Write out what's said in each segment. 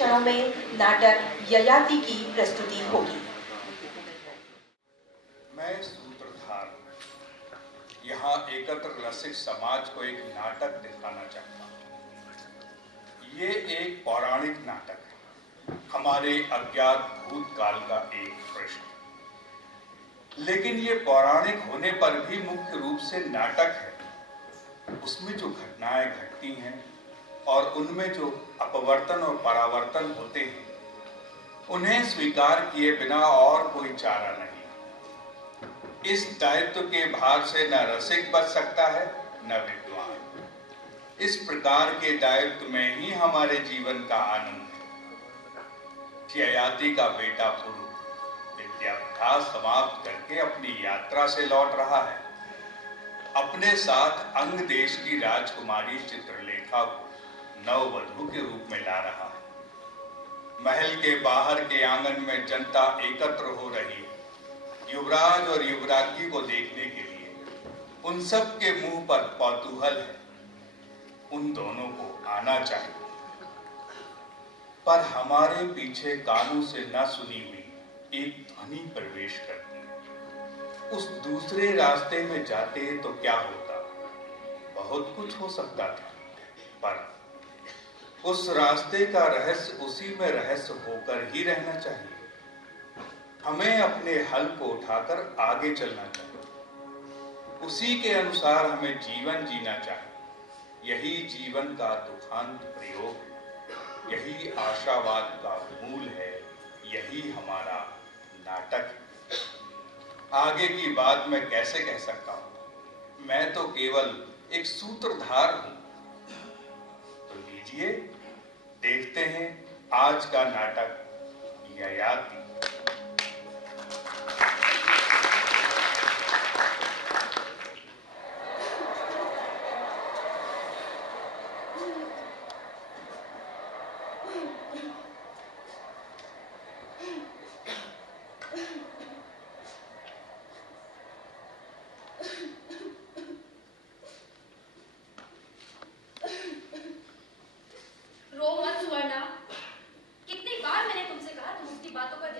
क्षणों में नाटक ययाति की प्रस्तुति होगी। मैं सूत्रधार यहाँ एकत्र रसिक समाज को एक नाटक दिखाना चाहता हूँ। ये एक पौराणिक नाटक है, हमारे अज्ञात भूतकाल का एक प्रश्न। लेकिन ये पौराणिक होने पर भी मुख्य रूप से नाटक है। उसमें जो घटनाएं घटती हैं और उनमें जो अपवर्तन और परावर्तन होते हैं, उन्हें स्वीकार किए बिना और कोई चारा नहीं। इस दायित्व के भार से न रसिक बच सकता है न विद्वान। इस प्रकार के दायित्व में ही हमारे जीवन का आनंद है। ययाति का बेटा पुरु विद्याभ्यास समाप्त करके अपनी यात्रा से लौट रहा है। अपने साथ अंग देश की राजकुमारी चित्रलेखा को नववधू के रूप में ला रहा है। महल के बाहर के आंगन में जनता एकत्र हो रही है, युवराज और युवराज्ञी को देखने के लिए। उन सब के मुंह पर कौतूहल है। उन दोनों को आना चाहिए, पर हमारे पीछे कानों से न सुनी हुई एक ध्वनि प्रवेश करती है। उस दूसरे रास्ते में जाते तो क्या होता? बहुत कुछ हो सकता था, पर उस रास्ते का रहस्य उसी में रहस्य होकर ही रहना चाहिए। हमें अपने हल को उठाकर आगे चलना चाहिए। उसी के अनुसार हमें जीवन जीना चाहिए। यही जीवन का दुखांत प्रयोग है। यही आशावाद का मूल है। यही हमारा नाटक है। आगे की बात मैं कैसे कह सकता हूं? मैं तो केवल एक सूत्रधार हूं। तो लीजिए, देखते हैं आज का नाटक ययाति। रो मत सुवर्णा। कितनी बार मैंने तुमसे कहा तुम उसकी बातों पर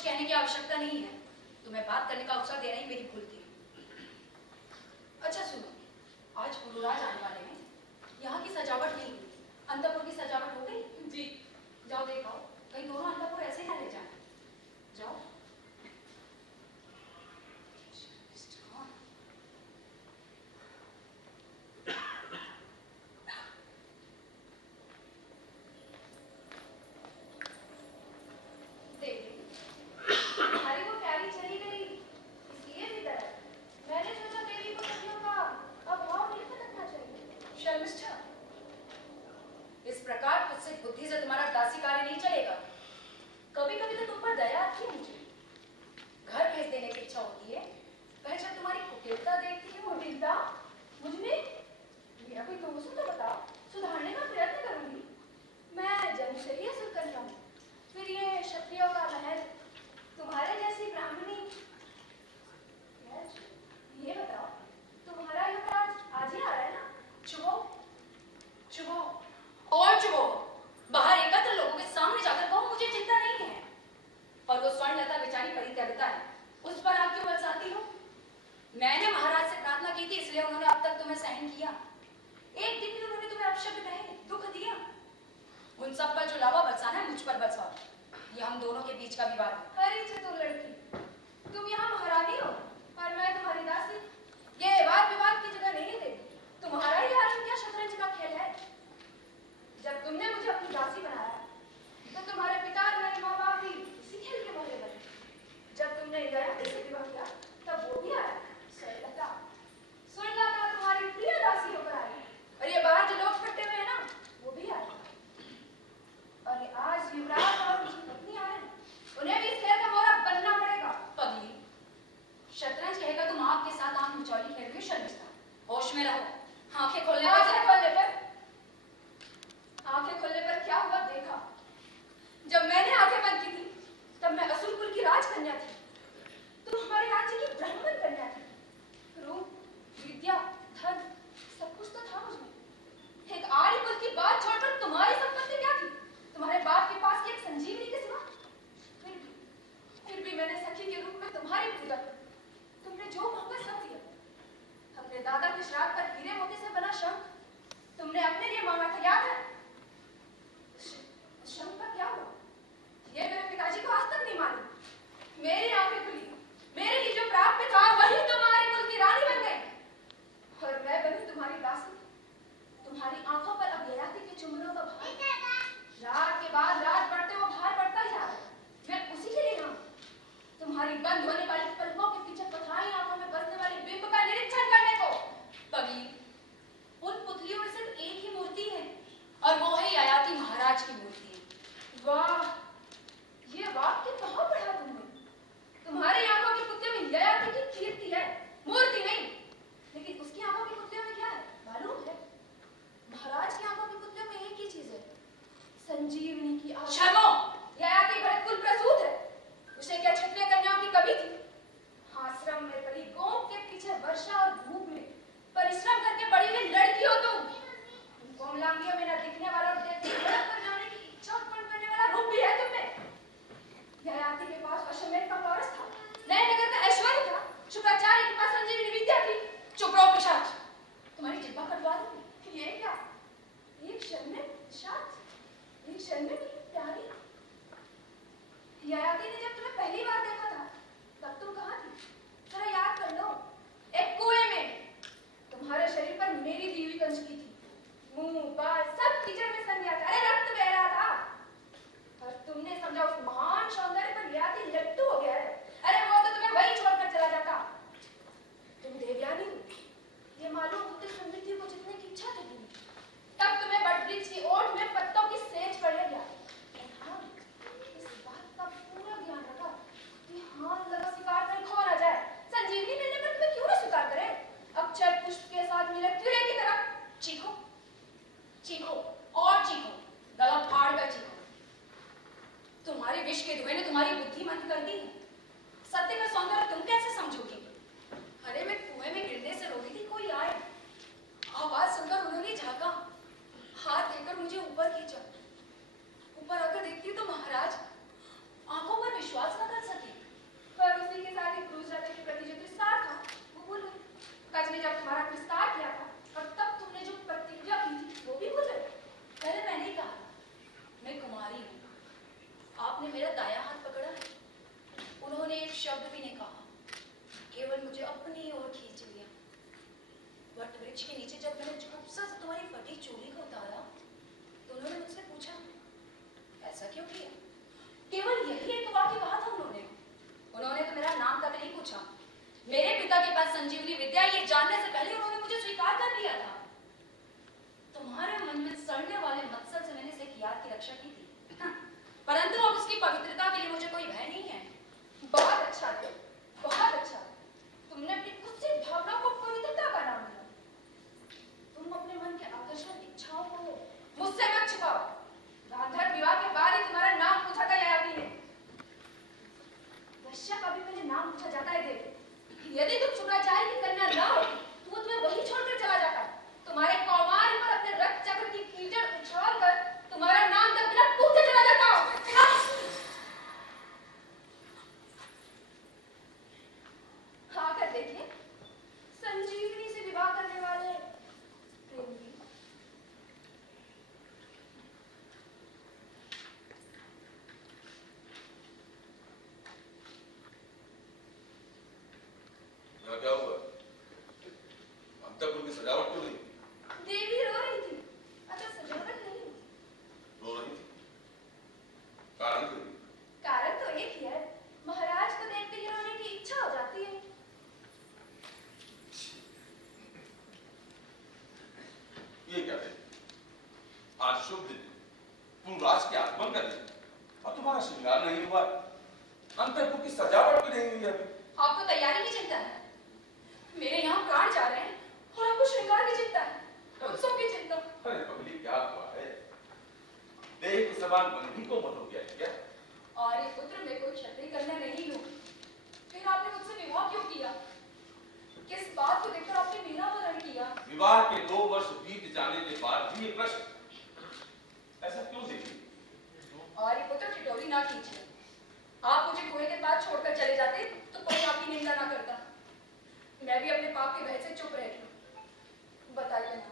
कुछ कहने की आवश्यकता नहीं है। तुम्हें बात करने का अवसर देना ही मेरी भूल थी। अच्छा सुनो, आज पुरुराज आने वाले हैं। यहाँ की सजावट नहीं हुई, अंतपुर की सजावट हो गई? जी। जाओ देखो, कहीं दोनों अंतपुर ऐसे ना रह जाए। जाओ। बुद्धि से तुम्हारा दासी कार्य नहीं चलेगा। कभी कभी तो तुम पर दया आती है मुझे, घर भेज देने की इच्छा होती है, पर जब तुम्हारी कुटिलता देखती हूँ। कुटिलता मुझमें? मेरा कोई दोष हो तो बताओ, सुधारने का प्रयत्न करूंगी। मैं जन्म से ही असुर कर रहा हूँ, फिर ये क्षत्रियों का महल, तुम्हारे जैसी ब्राह्मणी। ये बताओ, तुम्हारा युवराज आज ही आ रहा है ना? चुभो चुभो और चुभो, बाहर एकत्र लोगों के सामने जाकर कहो मुझे चिंता नहीं है। और वो स्वर्णलता बेचारी परित्यक्ता है, उस पर आप क्यों बरसाती हो? मैंने महाराज से प्रार्थना की थी, इसलिए उन्होंने अब तक तुम्हें सहन किया। एक दिन भी उन्होंने तुम्हें अपशब्द कहे, दुख दिया। उन सब पर जो लावा बरसाना है मुझ पर बरसाओ, ये हम दोनों के बीच का विवाद है। अरे चतुर लड़की, तुम यहाँ महारानी हो और मैं तुम्हारी दासी। ये वाद विवाद की जगह नहीं देगी। तुम्हारा ही आराम क्या शतरंज का खेल है? जब तुमने मुझे अपनी दासी बनाया तो तुम्हारे पिता और मेरे माँ बाप भी इसी खेल के मोहरे बने। जब तुमने दयावती से विवाह किया तब वो भी आया, स्वर्णलता तुम्हारी प्रिय दासी होकर आई। और ये बाहर जो लोग इकट्ठे हुए हैं ना, वो भी आए। और आज युवराज और उसकी पत्नी आए, उन्हें भी इस खेल का मोहरा बनना पड़ेगा। पगली, शतरंज कहेगा तुम आँख के साथ आँख मिचौली खेल रही हो। शर्मिष्ठा, होश में रहो। आंखें खोलने पर क्या हुआ देखा? जब मैंने आंखें बंद की थी तब मैं असुर कुल की राजकन्या थी, तुम हमारे राज्य की ब्राह्मण कन्या थी। रूप, विद्या, धन सब कुछ तो था मुझमें। एक आर्य कुल की बात छोड़कर तुम्हारी संपत्ति क्या थी? तुम्हारे बाप के पास की एक संजीवनी के सिवा? फिर भी मैंने सखी के रूप में तुम्हारी पूजा की। तुमने जो मांगा सब दिया। अपने दादा के श्राद्ध पर हीरे मोती से बना शंख तुमने अपने लिए मांगा था, याद है? शंख का क्या हुआ? ये मेरे पिताजी को आज तक नहीं मालूम। मेरी आंखें खुली, मेरे लिए जो प्राप्त था वही तुम्हारे कुल की रानी बन गई और मैं बनी तुम्हारी दासी। तुम्हारी आंखों पर अब ययाति के चुंबनों का भार, रात के बाद रात बढ़ते वो भार बढ़ता ही जा रहा है। मैं उसी के लिए हूँ, तुम्हारी बंद होने वाली पलकों के पीछे पथराई आंखों में बसने वाली बिंब का निरीक्षण करने को। पगली, उन पुतलियों में सिर्फ एक ही मूर्ति है और वो है ययाति महाराज की मूर्ति। वाह, ये वाक्य कहाँ पढ़ा तुमने? तुम्हारी आंखों की पुतलियों में ययाति की कीर्ति है, मूर्ति नहीं। लेकिन उसकी आंखों की पुतलियों में क्या है मालूम है? महाराज की आंखों की पुतलियों में एक ही चीज है, संजीवनी की आंख। शर्मो, ययाति भरत कुल प्रसूत है, उसे क्या क्षत्रिय कन्याओं की कमी थी? ने जब तुम्हारा विस्तार किया था और तब तुमने जो प्रतिज्ञा की थी वो भी भूल गए? पहले मैंने ही कहा मैं कुमारी हूँ, आपने मेरा दायां हाथ पकड़ा है। उन्होंने एक शब्द भी नहीं कहा, केवल मुझे अपनी ओर खींच लिया। वट वृक्ष के नीचे जब मैंने झुपसा से तुम्हारी फटी चोली को उतारा तो उन्होंने मुझसे पूछा ऐसा क्यों किया? केवल यही एक वाक्य कहा था उन्होंने तो मेरा नाम तक नहीं पूछा। मेरे पिता के पास संजीवनी विद्या ये जानने से पहले उन्होंने मुझे स्वीकार कर लिया था। तुम्हारे मन में सड़ने वाले मत्सर से मैंने सिख याद की रक्षा की थी, परंतु अब उसकी पवित्रता के लिए मुझे कोई भय नहीं है। बहुत अच्छा थे, बहुत अच्छा। तुमने अपनी कुत्सित भावना को पवित्रता का नाम दिया। तुम अपने मन के आकर्षण इच्छाओं को मुझसे मत छिपाओ। गांधर्व विवाह के बाद ही तुम्हारा नाम पूछा था ययाति ने। वैश्या का भी पहले नाम पूछा जाता है देवी। यदि तुम शुक्राचार्य की कन्या न हो तो वो तुम्हें वही छोड़कर चला जाता। तुम्हारे कौमार पर अपने रक्त चक्र की कीचड़ उछाल कर तुम्हारा नाम तक बिना पूछे चला जाता। आकर देखिए संजीवनी से विवाह करने वाले प्रेमी। क्या हुआ? अब तक उनकी सजावट क्यों नहीं? देवी रो रही थी। अच्छा सजावट नहीं हुई। रो रही थी? कारण क्यों? कारण तो एक ही है, महाराज को देखते ही रोने की इच्छा हो जाती है। ये क्या है? आज शुभ दिन, पूर्वराज के आगमन का दिन, और तुम्हारा श्रृंगार नहीं हुआ, अंतःपुर की सजावट भी नहीं हुई अभी। आपको तैयारी की चिंता है, मेरे यहाँ प्राण जा रहे हैं और आपको श्रृंगार की चिंता है, उत्सव की चिंता। अरे बबली क्या हुआ है? देह के समान मन भी को मत हो गया है क्या? और ये पुत्र में कोई क्षत्रिय कन्या नहीं हूँ, फिर आपने मुझसे विवाह क्यों किया? किस बात को देखकर आपने मेरा वरण किया? विवाह के 2 वर्ष बीत जाने के बाद भी ये प्रश्न, ऐसा क्यों देखी? और ये पुत्र ठिठोली ना कीजिए। आप मुझे कुएं के पास छोड़कर चले जाते तो कोई आपकी निंदा ना करता। मैं भी अपने पाप के भय से चुप रहती। बताइए ना,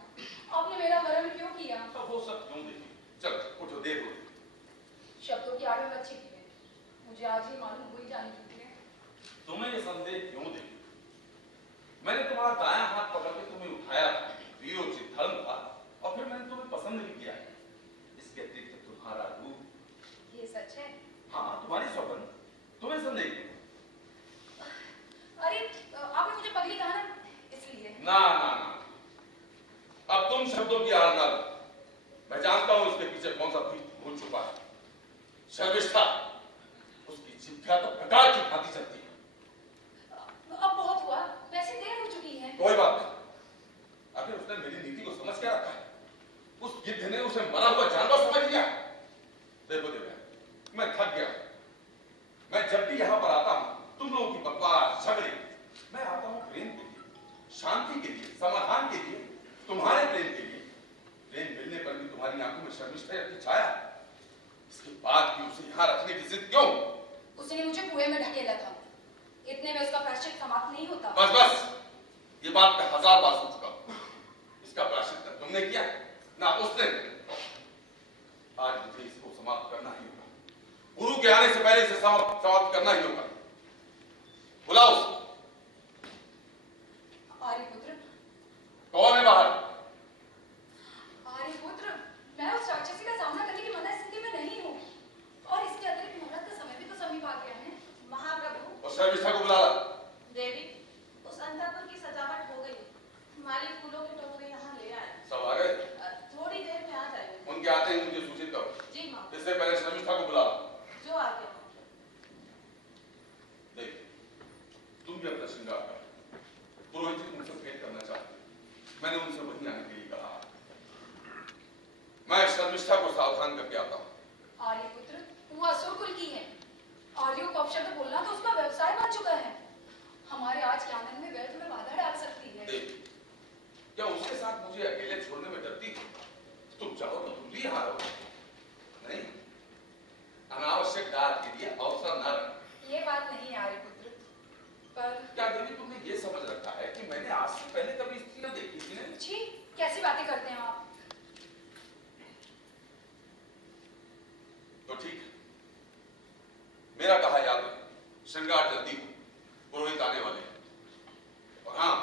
आपने मेरा वरण क्यों किया? तो वो सब क्यों देखी? चलो उठो, देर हो गई। शब्दों की आड़ में मत छिपिए, मुझे आज ही मालूम हुई जाने की है। तुम्हें ये संदेह क्यों देखी? मैंने तुम्हारा दायां हाथ पकड़ के तुम्हें उठाया, वीरोचित धर्म था, और फिर मैंने तुम्हें पसंद भी किया। इसके अतिरिक्त तुम्हारा रूप। ये सच है? हाँ, तुम्हारी स्वप्न, तुम्हें संदेह क्यों? अरे आपने मुझे पगली कहा ना, इसलिए। ना ना ना, अब तुम शब्दों की आड़ ना लो। मैं जानता हूं इसके पीछे कौन सा भूल छुपा है। शर्मिष्ठा, उसकी जिभ्या तो प्रकाश की भांति चलती है। अब बहुत हुआ, वैसे देर हो चुकी है। कोई बात नहीं, आखिर उसने मेरी नीति को समझ क्या रखा है? उस गिद्ध ने उसे मरा हुआ जानवर समझ लिया। देखो देवया, मैं थक गया। मैं जब भी यहाँ पर आता हूँ तुम लोगों की बकवास झगड़े, मैं आता हूँ प्रेम के लिए, शांति के लिए, समाधान के लिए, तुम्हारे प्रेम के लिए। प्रेम मिलने पर भी तुम्हारी आंखों में शर्मिष्ठा की छाया। इसके बाद भी उसे यहाँ रखने की जिद क्यों? उसने मुझे कुएं में ढकेला था, इतने में उसका प्रायश्चित समाप्त नहीं होता। बस बस, ये बात मैं 1000 बार सुन चुका हूँ। इसका प्रायश्चित तुमने किया ना उसने। आज मुझे इसको समाप्त करना ही होगा। गुरु के आने से पहले इसे समाप्त करना ही होगा। बुलाओ उसको। आर्यपुत्र। कौन है बाहर? आर्यपुत्र, मैं उस राक्षसी का सामना करने की मना स्थिति में नहीं हूँ, और इसके अतिरिक्त मुहूर्त का समय भी तो समीप आ गया है। महाप्रभु। और शर्मिष्ठा को बुला ला। देवी, उस अंतःपुर की सजावट हो गई। मालिक फूलों के टोकरे यहाँ ले आए। सब आ गए? थोड़ी देर में आ जाएंगे। उनके आते ही मुझे सूचित करो। जी माँ। इससे पहले शर्मिष्ठा को बुला ला। जो आ गया। देख, तुम भी अपना श्रृंगार कर। पुरोहित जी तुमसे भेंट करना चाहते हैं। मैंने उनसे वहीं आने के लिए कहा। मैं शर्मिष्ठा को सावधान करके आता हूँ। आर्यपुत्र, वो असुर कुल की है। आर्यों को अपशब्द बोलना तो उसका व्यवसाय बन चुका है। हमारे आज के आनंद में व्यर्थ में बाधा डाल सकती है। देख, क्या उसके साथ मुझे अकेले छोड़ने में डरती थी? तुम चाहो तो तुम भी यहाँ रहो। नहीं, अनावश्यक डाल के लिए अवसर न रखो। ये बात नहीं है आर्यपुत्र, पर क्या देवी तुमने ये समझ रखा है कि मैंने आज से पहले कभी कैसी बातें करते हैं आप? तो ठीक है, मेरा कहा याद है, श्रृंगार जल्दी हो, पुरोहित आने वाले हैं। और हाँ,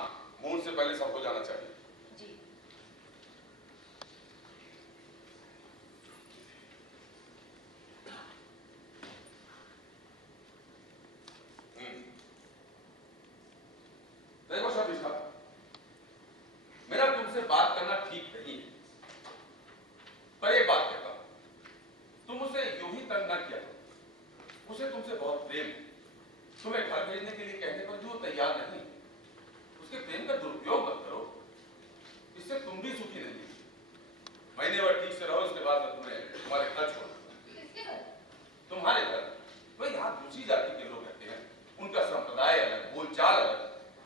मुहूर्त से पहले सब हो जाना चाहिए। जी। देखो शर्मिष्ठा, मेरा तुमसे बात करना ठीक नहीं है, पर एक बात कहता हूं, तुम उसे यूं ही तंग न किया करो। उसे तुमसे बहुत प्रेम है। तुम्हें घर भेजने के लिए कहने पर भी वो तैयार नहीं। उसके प्रेम का दुरुपयोग मत करो, इससे तुम भी सुखी नहीं। महीने भर ठीक से रहो, इसके बाद मैं तुम्हें तुम्हारे घर छोड़ दूंगा। किसके घर? तुम्हारे घर। भाई यहाँ दूसरी जाति के लोग रहते हैं, उनका संप्रदाय अलग, बोलचाल अलग।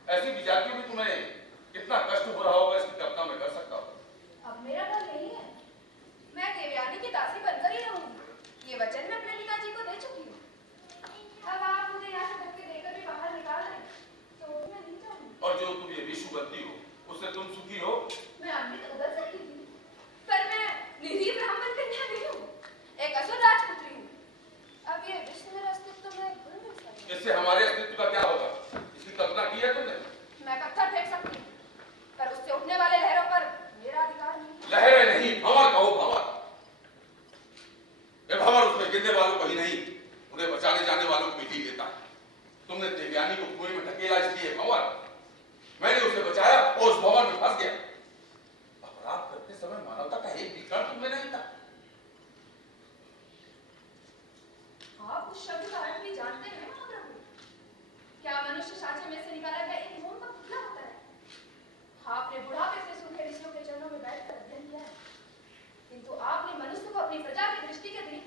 ऐसी विजातियों में तुम्हें कितना कष्ट हो रहा होगा, इसकी कल्पना मैं कर सकता हूँ। अब मेरा घर यही है, मैं देवयानी की दासी बनकर ही रहूंगी। ये वचन मैं प्रेमिका जी को दे चुकी हूँ। अब आप मुझे यहाँ से धक्के देकर भी बाहर निकाल रहे, तो मैं नहीं चाहूंगी। और जो तुम ये विश्व बनती हो, उससे तुम सुखी हो? मैं अमृत उगल सकती थी, पर मैं निरीह ब्राह्मण कन्या नहीं हूँ, एक असुर राजपुत्री हूँ। अब ये विश्व मेरा अस्तित्व में भूल नहीं सकती। इससे हमारे अस्तित्व का क्या होगा? इसकी कल्पना की है तुमने? मैं पत्थर फेंक सकती हूँ, पर उससे उठने वाले लहरों पर मेरा अधिकार नहीं। लहरें नहीं, भंवर कहो, भंवर। ये भंवर उसमें गिरने वालों को ही नहीं, उन्हें बचाने जाने वालों को भी ढील देता है। तुमने देवयानी को कुएं में ढकेला, इसलिए भंवर। मैंने उसे बचाया और उस भंवर में फंस गया। अपराध करते समय मानवता का एक भी कण तुम में नहीं था। आप उस शब्द का अर्थ भी जानते हैं महाप्रभु? क्या मनुष्य साँचे में से निकाला गया एक मोम का पुतला होता है? आपने बुढ़ापे से सूखे ऋषियों के चरणों में बैठकर अध्ययन किया है, किंतु आपने मनुष्य को अपनी प्रजा की दृष्टि के दिन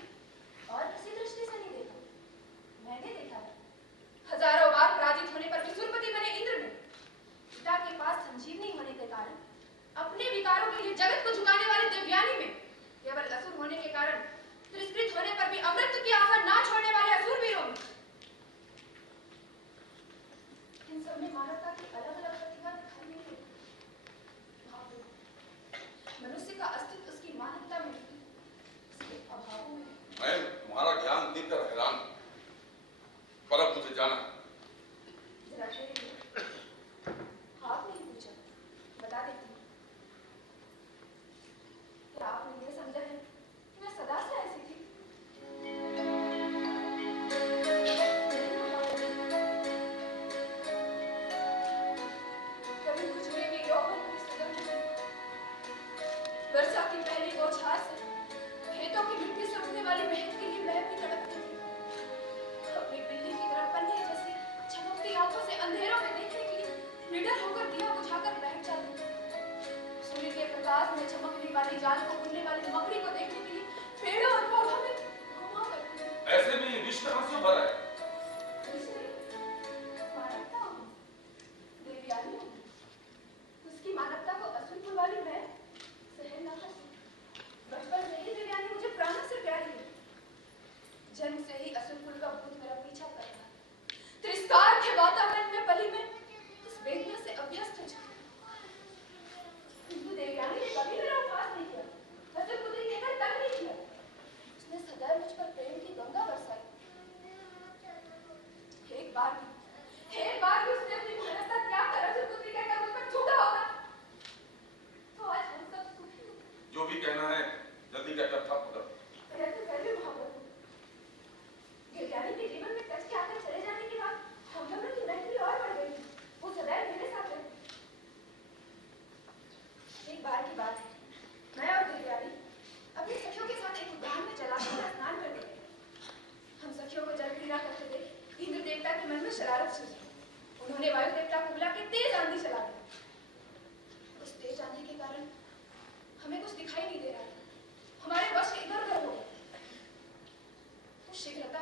और किसी दृष्टि से नहीं देखा। मैंने देखा है, हजारों बार पराजित होने पर भी सुरपति बने इंद्र में, पिता के पास संजीवनी होने के कारण अपने विकारों के लिए जगत को झुकाने वाली देवयानी में, केवल असुर होने के कारण तिरस्कृत होने पर भी अमृत की आशा ना छोड़ने वाले असुर वीरों में। इन सब में मानवता की अलग अलग प्रतिभा दिखाई नहीं देती। मनुष्य का अस्तित्व उसकी मानवता में, उसके अभावों में। मैं तुम्हारा ज्ञान देखकर हैरान हूं, पर अब मुझे जाना। जरा ठहरिए, आपने ही पूछा, बता देती हूँ। क्या आपने ये समझा है कि मैं सदा से ऐसी थी? कभी मुझ में भी यौवन की सुगंध नहीं। वर्षा की पहली बौछार से खेतों की मिट्टी से उठने वाली महक के लिए मैं भी तड़पती थी। अपनी बिल्ली की तरह पन्ने जैसी चमकती आंखों से अंधेरों में देखने के लिए निडर होकर दिया बुझाकर बैठ जाती थी। सूर्य के प्रकाश में चमकने वाली जाल को बुनने वाली मकड़ी को देखने के लिए पेड़ों और पौधों में घुमा करती थी। ऐसे में ये विश्व कहां से भरा है? मानवता होगी, देवयानी होगी। उसकी मानवता को असुर कुल वाली मैं सहन न कर सकती। बचपन से ही देवयानी मुझे प्राण से प्यारी है। जन्म से ही असुर कुल का भूत मेरा पीछा कर रहा है। तिरस्कार के वातावरण में पली मैं इस वेदना से अभ्यस्त हो चुकी हूँ। किंतु देवयानी ने कभी मेरा उपहास नहीं किया, असुर पुत्री कहकर तंग नहीं किया। उसने सदैव मुझ पर प्रेम की गंगा बरसाई। एक बार भी उसने अपनी मानवता त्याग कर असुर पुत्री कहकर मुझ पर झूठा होगा, तो आज हम सब सुखी हैं। जो भी कहना है जल्दी कहकर ठप कर। कहते पहले महाप्रभु, देवयानी के जीवन में कष्ट के आकर चले जाने के बाद हम दोनों की मैत्री और बढ़ गई। वो सदैव मेरे साथ रहती। एक बार की बात है, मैं और देवयानी अपनी सखियों के साथ एक उद्यान में जलाशय में स्नान करने गए। हम सखियों को जल क्रीड़ा करते देख इंद्र देवता के मन में शरारत सूझी। उन्होंने वायु देवता को बुला के तेज आंधी चला दी। उस तेज आंधी के कारण हमें कुछ दिखाई नहीं दे रहा था। हमारे वस्त्र इधर उधर हो गए। उस शीघ्रता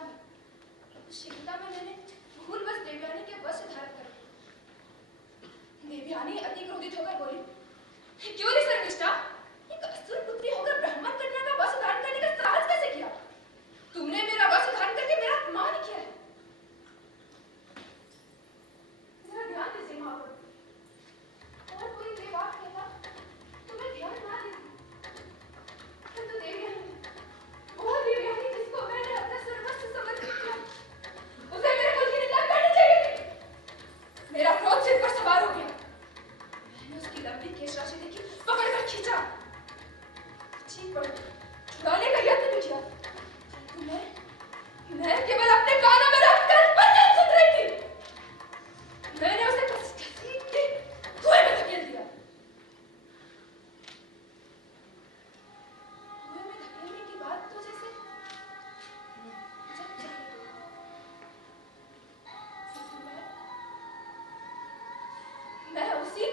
में मैंने भूलवश देवयानी के वस्त्र धारण कर लिए। देवयानी अति क्रोधित होकर बोली, क्यों रे शर्मिष्ठा, एक असुर पुत्री होकर ब्राह्मण कन्या का वस्त्र धारण करने का साहस कैसे किया? तुमने मेरा वस्त्र धारण करके मेरा अपमान किया है। जरा ध्यान दीजिए महाप्रभु, अगर कोई ये बात कहता तो मैं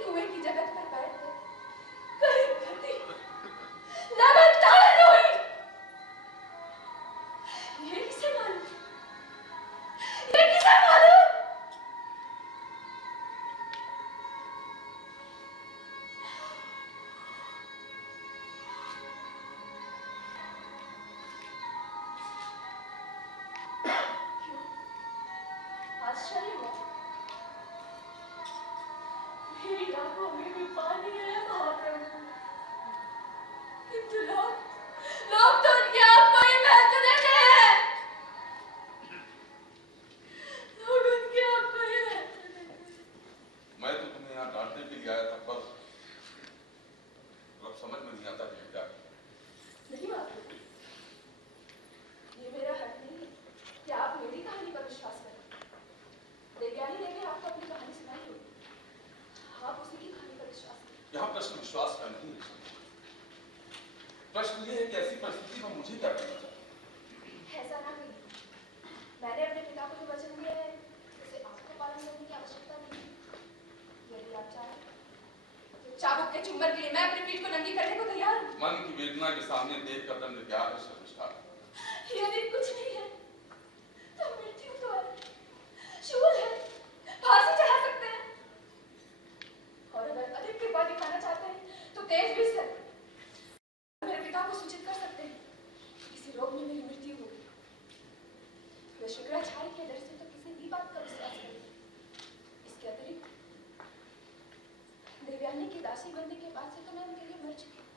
कुएं की जगत पर बैठकर कहीं घटी लगातार रोई। ये किसे मालूम? ये किसे मालूम? क्यों? आश्चर्य हुआ। मेरी आंखों में भी पानी है महाप्रभु, किंतु लोग तो उनकी आंख को ही महत्व देते हैं। लोग उनकी आंख को ही महत्व देते हैं। मैं तो तुम्हें यहाँ डांटने के लिए आया था, पर अब समझ में नहीं आता कि क्या करूं। नहीं महाप्रभु, ये मेरा हक नहीं है कि आप मेरी कहानी पर विश्वास करें। देवयानी ने भी आपको अपनी कहानी सुनाई होगी, आप उसी की कहानी पर विश्वास करें। यहाँ प्रश्न विश्वास का नहीं है। प्रश्न ये है कि ऐसी परिस्थिति में मुझे क्या करना चाहिए? ऐसा ना कहिए। मैंने अपने पिता को जो वचन दिया है उसे आपको पालन करने की आवश्यकता नहीं है। यदि आप चाहें तो चाबुक के चुंबन के लिए मैं अपनी पीठ को नंगी करने को तैयार हूँ। मन की वेदना के सामने देख कर दंड क्या है शर्मिष्ठा? यदि कुछ नहीं है तो मृत्यु तो है, शूल है, फांसी चढ़ा सकते हैं, और अगर अधिक कृपा दिखाना चाहते हैं तो तेज भी से मेरे पिता को सूचित कर सकते हैं कि किसी रोग में मेरी मृत्यु हो गई। वे शुक्राचार्य के डर से तो किसी भी बात का विश्वास करें। इसके अतिरिक्त देवयानी की दासी बनने के बाद से तो मैं उनके लिए मर चुकी हूँ।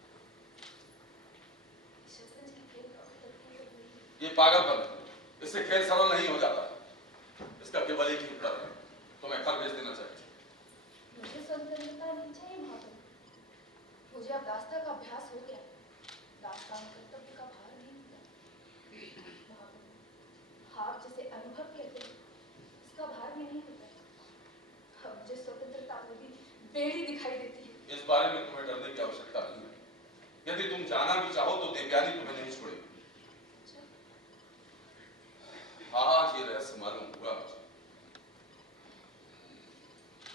शतरंज के खेल का उत्तर नहीं है। ये पागलपन है। इससे खेल सरल नहीं हो जाता। इसका केवल एक ही उत्तर है, तुम्हें घर भेज देना चाहिए। मुझे स्वतंत्रता नहीं चाहिए महाप्रभु। मुझे अब दास्ता का अभ्यास हो गया। दास्तान कर्तव्य का भार नहीं होता। महाप्रभु, आप जिसे अनुभव कहते हैं उसका भार भी नहीं होता। अब मुझे स्वतंत्रता में भी बेड़ी दिखाई देती है। इस बारे में तुम्हें डरने की आवश्यकता नहीं है। यदि तुम जाना भी चाहो तो देवयानी तुम्हें नहीं छोड़ेगी। आज ये रहस्य मालूम हुआ मुझे।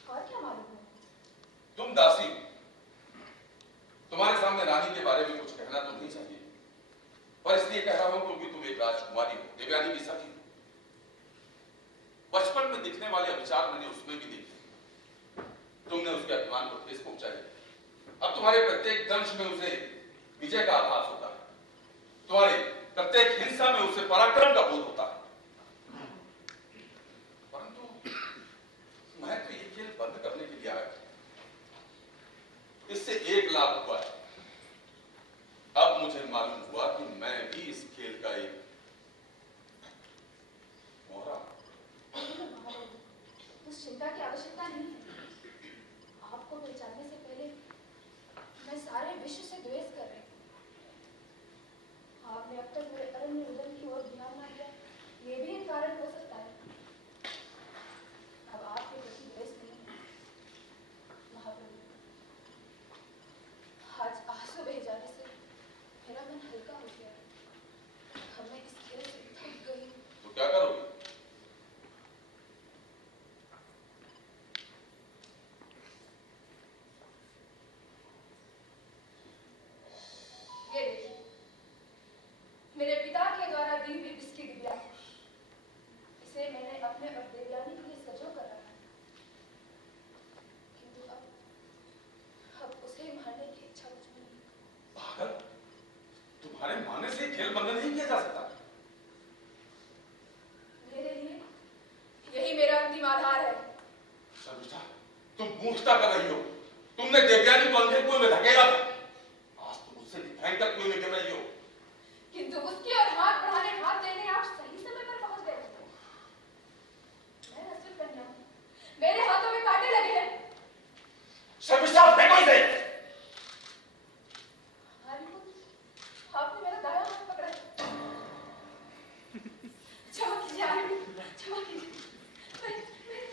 और क्या मालूम है? तुम दासी हो। तुम्हारे सामने रानी के बारे में कुछ कहना तो नहीं चाहिए, पर इसलिए कह रहा हूं क्योंकि तुम एक राजकुमारी हो, देवयानी की सखी हो। बचपन में दिखने वाले अविचार मैंने उसमें भी देखे। तुमने उसके अभिमान को ठेस पहुंचाई। अब तुम्हारे प्रत्येक दंश में उसे विजय का आभास होता है। तुम्हारे प्रत्येक हिंसा में उसे पराक्रम का बोध होता है। परंतु मैं तो ये खेल बंद करने के लिए आया। इससे एक लाभ हुआ है। अब मुझे मालूम हुआ कि मैं भी इस खेल का एक मोहरा। उस चिंता की आवश्यकता नहीं है। आपको पहचानने से पहले मैं सारे विश्व से द्वेष कर रही हूँ। आपने अब तक मेरे अरण्य रुदन की ओर ध्यान ना दिया, ये भी एक कारण हो सकता है। अब आपके प्रति द्वेष नहीं है महाप्रभु। आज आंसू बह जाने से मेरा मन हल्का हो गया। अब मैं इस खेल से थक गई। तो क्या करोगे? ये देखिए, मेरे पिता के द्वारा दी हुई बिस्की डिबिया। इसे मैंने अपने और देवयानी के लिए सजो कर रखा है। किंतु अब उसे मारने की इच्छा मुझ में नहीं। पागल, तुम्हारे मानने से खेल बंद नहीं किया जा सकता। मेरे लिए यही मेरा अंतिम आधार है। शर्मिष्ठा, तुम मूर्खता कर रही हो। तुमने देवयानी को अंधे कुएं में धकेला था। आज तुम उससे भी भयंकर कुएं में गिर रही हो। किंतु उसकी और हाथ बढ़ाने हाथ देने आप सही समय पर पहुंच गए। मैं असूल कन्या हूं। मेरे हाथों में कांटे लगे हैं। शर्मिष्ठा, फेंको इसे। आपने मेरा दायां हाथ पकड़ा। क्षमा कीजिए आर्य, क्षमा कीजिए। मैं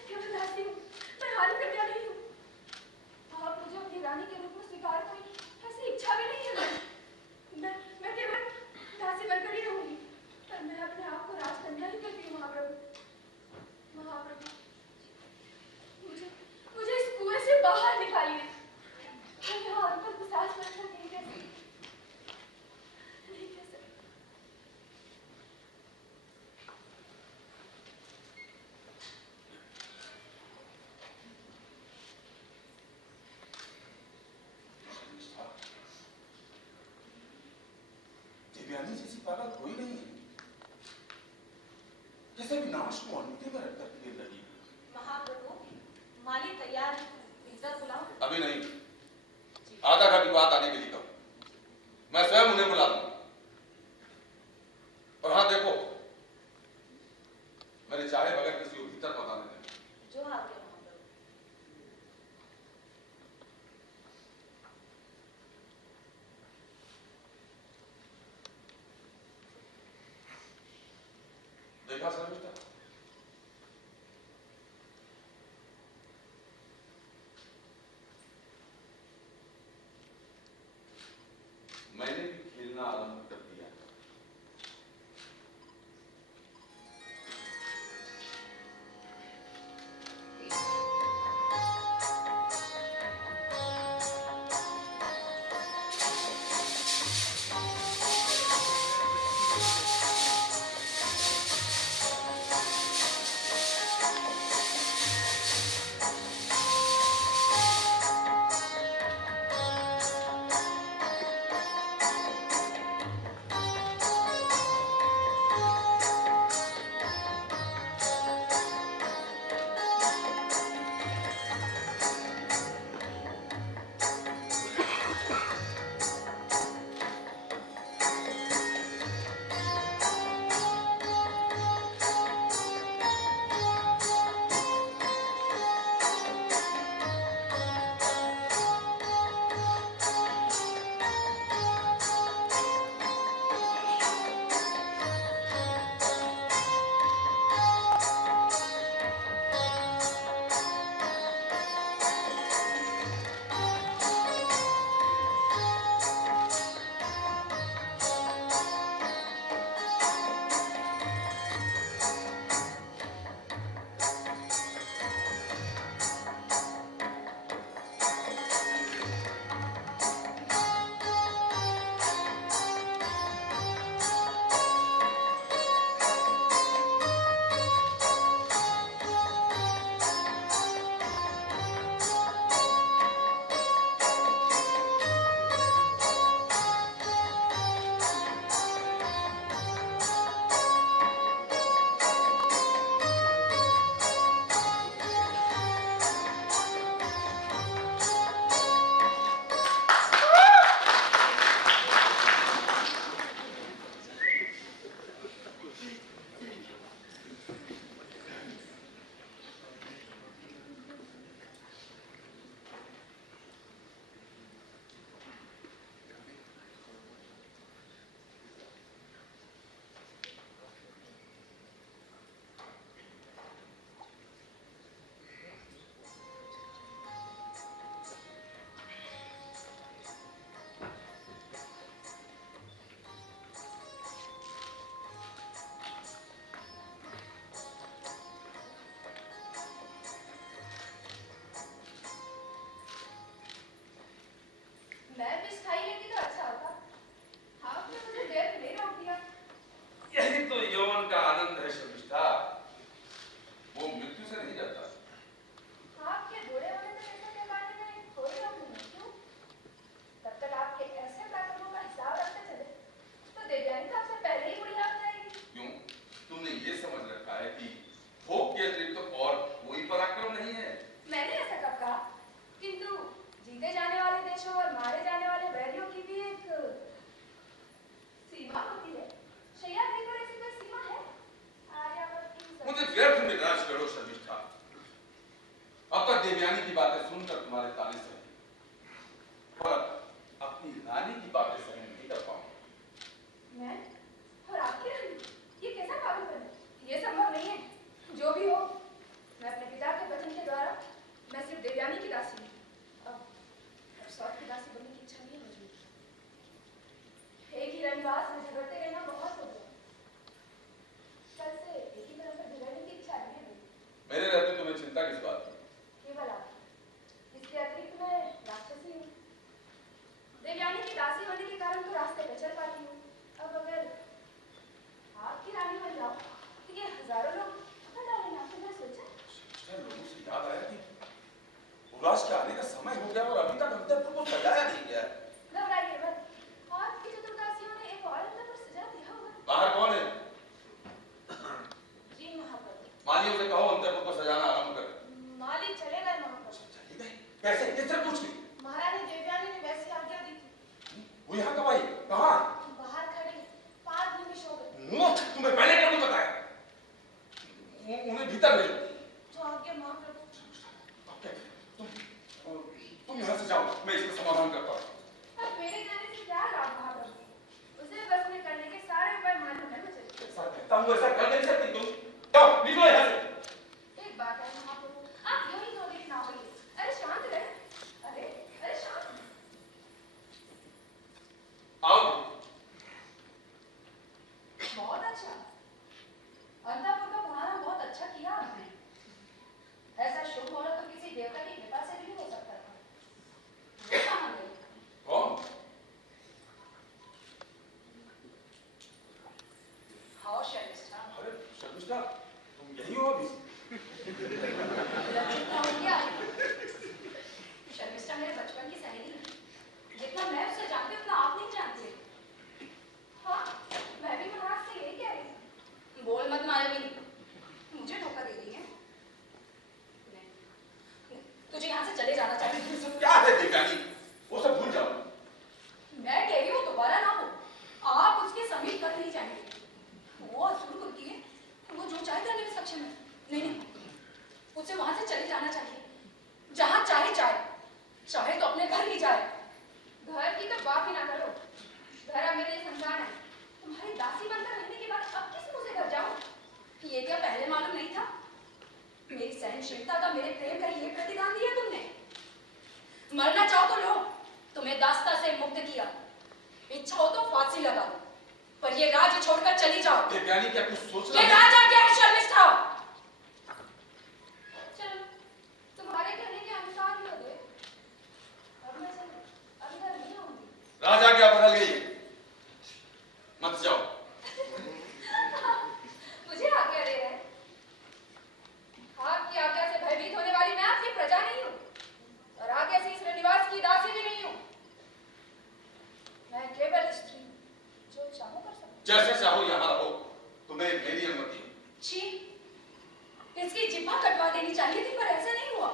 केवल दासी हूँ, मैं हारी कन्या नहीं हूँ। आप मुझे अपनी रानी के रूप में स्वीकार करें, ऐसी इच्छा भी नहीं है। मैं केवल दासी बनकर ही रहूंगी। पागल कोई नहीं है। जैसे विनाश को अंधे में रखकर खेल रही है। महाप्रभु, मालिक तैयार है, भीतर बुलाओ। अभी नहीं, आधा घंटे बाद आने के लिए कहो। मैं स्वयं उन्हें बुला दूंगा। और हाँ देखो, मैंने चाहे बगैर किसी को भीतर पता नहीं देना। जो आगे महाप्रभु। देखा सर बेटा, मैंने भी खेलना आरंभ कर दिया। मैं भी स्थाई लेती तो अच्छा होता। आपने मुझे देर में नहीं रोक दिया। यही तो यौवन का आनंद है शर्मिष्ठा, वो मृत्यु से नहीं डरता। आपके बूढ़े होने तक ऐसा के बारे में कोई रोक नहीं, क्यों? तब तक आपके ऐसे पराक्रमों का हिसाब रखते चले तो देवयानी तो आपसे पहले ही बुढ़िया हो जाएगी। क्यों? तुमने ये समझ रखा है कि भोग के अतिरिक्त तो और कोई पराक्रम नहीं है? मैंने ऐसा कब कहा? किंतु जीते जाने वाले देशों और मारे जाने वाले वैरियों की भी एक सीमा होती है। शैयाग्नि पर ऐसी कोई सीमा है? आर्यावर्त की मुझे व्यर्थ में निराश करो शर्मिष्ठा। अब तक देवयानी की बातें सुनकर तुम्हारे ताने सहे, और अपनी रानी की बातें सहन नहीं कर पाऊंगा। मैं और आपकी रानी, ये कैसा पागलपन है? ये संभव नहीं है। जो भी हो, मैं अपने पिता के वचन के द्वारा मैं सिर्फ देवयानी की दासी हूँ। अब सौत की दासी बनने की इच्छा नहीं है मुझे। एक ही रंगवास में झगड़ते रहना बहुत हो गया। कल से एक ही तरफ से बिगड़ने की इच्छा नहीं है। मेरे रहते तुम्हें चिंता किस बात की? केवल आप। इसके अतिरिक्त मैं राक्षसी हूँ। देवयानी की दासी होने के कारण तो रास्ते पे चल पाती हूँ। अब अगर आपकी रानी बन जाओ तो ये हजारों लोग पकड़ डालेंगे। आपने मैं सोचा लोगों से याद आया कि युवराज के आने का समय हो गया और अभी तक अंतःपुर को सजाया नहीं गया है। घबराइए मत। आपकी चतुर्दासियों ने एक और अंतःपुर सजा दिया होगा। कैसे? किससे पूछ ली? महारानी देवयानी ने वैसी आज्ञा दी थी। वो यहाँ कब आई? कहाँ? बाहर खड़ी 5 निमिष हो गए। मूर्ख, तुम्हें पहले क्यों नहीं बताया? उन्हें भीतर भेजो। जो आज्ञा महाप्रभु। तुम यहाँ से जाओ, मैं इसका समाधान करता हूँ। अब मेरे जाने से क्या लाभ महाप्रभु? उसे बस में करने के सारे उपाय मालूम है मुझे। ऐसा कहता हूँ, ऐसा कर नहीं सकती तुम। जाओ, निकलो यहाँ से। एक बात है महाप्रभु, आप यूं ही थोड़ी ना होइए। अरे शांत रहे। अरे शांत। आओ। बहुत अच्छा। अंतापुर का बहाना बहुत अच्छा किया आपने। ऐसा शुभ मुहूर्त तो किसी देवता की कृपा से भी नहीं हो सकता था। वो कहाँ गए? कौन? हाँ शर्मिष्ठा। अरे शर्मिष्ठा, तुम यही हो अभी? लज्जित हो गया। शर्मिष्ठा मेरे बचपन की सहेली है। जितना मैं उसे जानती हूँ उतना आप नहीं जानते। हाँ, मैं भी महाराज से यही कह रही हूँ। बोल मत मायावी, मुझे धोखा दे रही है। नहीं, तुझे यहाँ से चले जाना चाहिए। ये सब क्या है देवयानी? वो सब भूल जाओ। मैं कह रही हूँ दोबारा ना हो। आप उसके समीप कर नहीं जाएंगे। वो असुर कुल की है, वो जो चाहे करने में सक्षम है। नहीं, उसे वहां से चले जाना चाहिए। जहां चाहे चाहे तो अपने घर ही जाए। घर की तो बात ही ना करो। घर अब मेरे संतान है। तुम्हारी दासी बनकर रहने के बाद अब किस मुंह से घर जाऊं? ये क्या पहले मालूम नहीं था? मेरी सहनशीलता का, मेरे प्रेम का ये प्रतिदान दिया तुमने। मरना चाहो तो लो, तुम्हें दास्ता से मुक्त किया। इच्छा हो तो फांसी लगा दो, पर ये राज्य छोड़कर चली जाओ। देवयानी, क्या कुछ सोच ये रहा है? राजा क्या है शर्मिष्ठा? चलो, तुम्हारे कहने के अनुसार ही हो गए। अब मैं अंदर नहीं आऊंगी। राजा क्या बदल गई? मत जाओ। मुझे आज्ञा दे रहे हैं। आपकी आज्ञा से भयभीत होने वाली मैं आपकी प्रजा नहीं हूँ, और आज्ञा से इस निवास की दासी भी नहीं हूँ। मैं केवल स्त्री जो चाहूं कर सकती। जैसे चाहो यहाँ रहो, तुम्हें मेरी अनुमति है। छी, इसकी जिह्वा कटवा देनी चाहिए थी, पर ऐसा नहीं हुआ।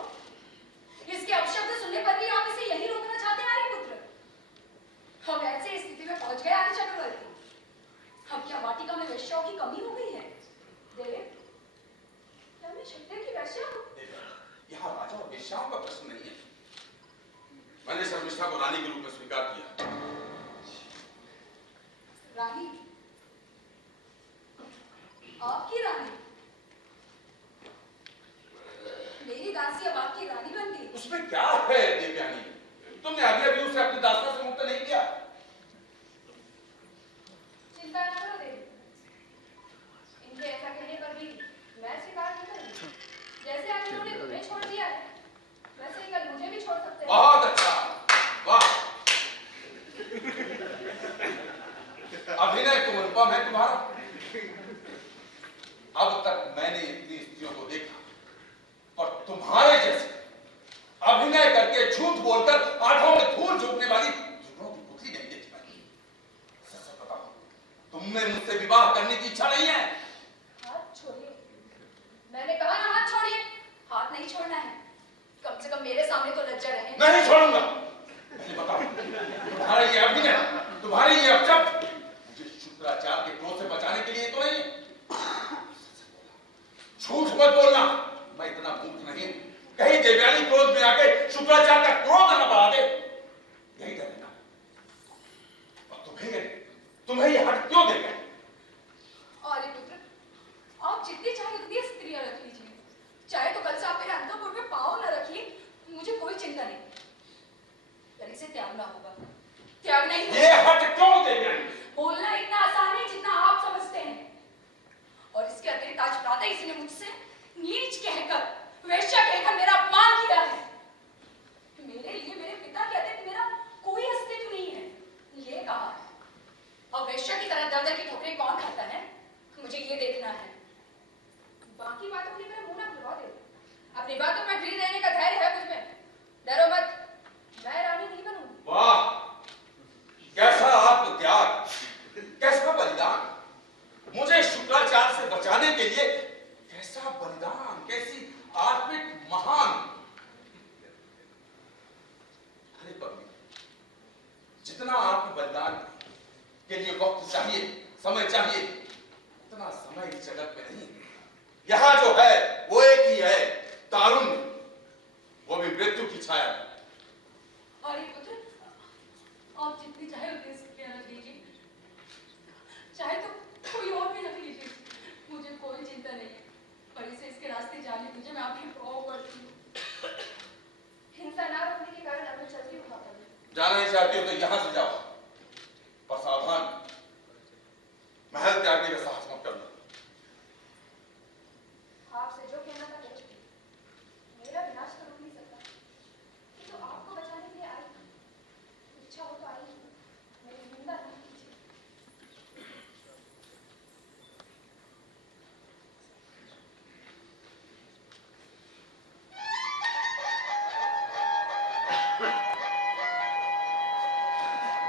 इसके अपशब्द सुनने पर भी आप इसे यही रोकना चाहते हैं आर्यपुत्र। हम ऐसे स्थिति में पहुंच गए आर्य चक्रवर्ती। अब क्या वाटिका में वेश्याओं की कमी हो गई है? देव, क्या मैं क्षत्रिय की वेश्या हूं? यहाँ राजा और वेश्याओं का प्रश्न नहीं है। मैंने शर्मिष्ठा को रानी के रूप में स्वीकार किया। रानी? आपकी रानी? मेरी दासी अब आपकी रानी बन गई। उसमें क्या है देवयानी? तुमने अभी उसे अपनी दास्ता से मुक्त नहीं किया। चिंता न करो देवी, इनके ऐसा कहने पर भी मैं स्वीकार नहीं करूंगी। जैसे आज इन्होंने तुम्हें छोड़ दिया है, वैसे ही कल मुझे भी छोड़ सकते हैं। बहुत अच्छा, वाह। अभिनय तो अनुपम है तुम्हारा। अब तक मैंने इतनी स्त्रियों को देखा, और तुम्हारे जैसे अभिनय करके झूठ बोलकर आंखों में धूल झोंकने वाली झुर्रों की पुतली नहीं देखी मैंने। सच बताओ, तुमने मुझसे विवाह करने की इच्छा नहीं है? हाथ छोड़िए। मैंने कहा ना, हाथ छोड़िए। हाथ नहीं छोड़ना है। कम से कम मेरे सामने तो लज्जा रहे। नहीं छोड़ूंगा। पहले बताओ, तुम्हारा ये अभिनय, तुम्हारी ये अपशब्द मुझे शुक्राचार्य के क्रोध से बचाने के लिए तो नहीं है। झूठ मत बोलना, मैं इतना मूर्ख नहीं हूं। कहीं देवयानी क्रोध में आके शुक्राचार्य का क्रोध न बढ़ा दे, यही डर है ना। और तुम्हें ये हट क्यों देगा? आर्यपुत्र, आप जितनी चाहे उतनी स्त्रियां रख लीजिए। चाहे तो कल से आप मेरे अंतःपुर में पाँव न रखिए, मुझे कोई चिंता नहीं। पर इसे त्यागना होगा। त्यागना ही ये हट क्यों देवयानी? बोलना इतना आसान है जितना आप समझते हैं। और इसके अतिरिक्त आज प्रातः इसने मुझसे नीच कहकर, वेश्या कहकर मेरा अपमान किया है। मेरे लिए मेरे पिता के अतिरिक्त मेरा कोई अस्तित्व नहीं है, ये कहा है। अब वेश्या की तरह दर्द की ठोकरें कौन खाता है, मुझे ये देखना है। बाकी बातों के लिए मेरा मुंह ना खुलवा दे। तारुण्य, वो भी मृत्यु की छाया में। आर्यपुत्र, आप जितनी चाहे उतनी स्त्रियां रख लीजिए, चाहे तो कोई और भी रख लीजिए, मुझे कोई चिंता नहीं है। पर इसे इसके रास्ते जाने दीजिए, मैं आपकी पाँव पड़ती हूँ। हिंसा ना रोकने के कारण अब मैं चलती हूँ वहां पर। जाना ही चाहती हो तो यहां से जाओ, पर सावधान, महल त्यागने का साहस मत करना। आपसे जो कहना था कह चुकी, मेरा विनाश तो रोक नहीं सकता, किंतु आपको बचाने के लिए आई हूं। इच्छा हो तो आई हूं, मेरी निंदा नहीं कीजिए।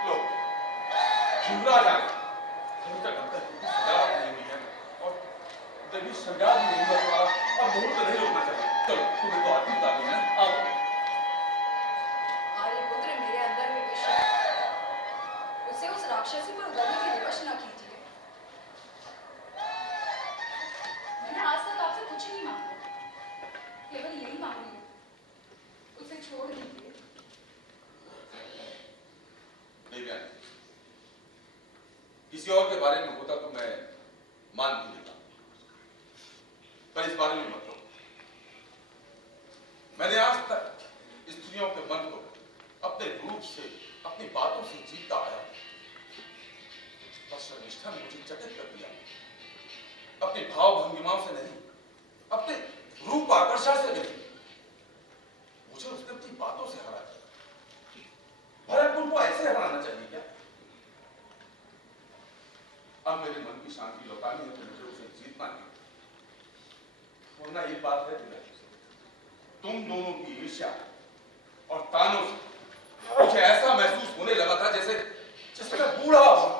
लो, युवराज आ गए। अभी तक अंदर की सजावट नहीं हुई है और जब ये श्रृंगार भी नहीं हुआ तो अब मुहूर्त नहीं रोकना चाहिए। चलो, तुम्हें तो आती उतारनी है ना, आओ। आर्यपुत्र, मेरे अंदर में विष है, उसे उस राक्षसी पर उगलने की विवश न कीजिए। मैंने आज तक आपसे कुछ नहीं मांगा, केवल यही मांगी हूँ, उसे छोड़ दीजिए। देवयानी, किसी और के बारे में होता तो मैं मान भी लेता, पर इस बारे में मत लो। मैंने आज तक स्त्रियों के मन को अपने रूप से, अपनी बातों से जीतता आया, पर शर्मिष्ठा ने मुझे चकित कर दिया। अपनी भाव भंगिमाओं से नहीं, अपने रूप आकर्षण से नहीं, मुझे उसने अपनी बातों से हरा दिया। भरतपुर को ऐसे हराना चाहिए क्या? अब मेरे मन की शांति लौटानी है तो मुझे उसे जीतना है। वरना एक बात है दिला, तुम दोनों की ईर्ष्या और तानों से मुझे ऐसा महसूस होने लगा था जैसे मैं बूढ़ा हो रहा हूं।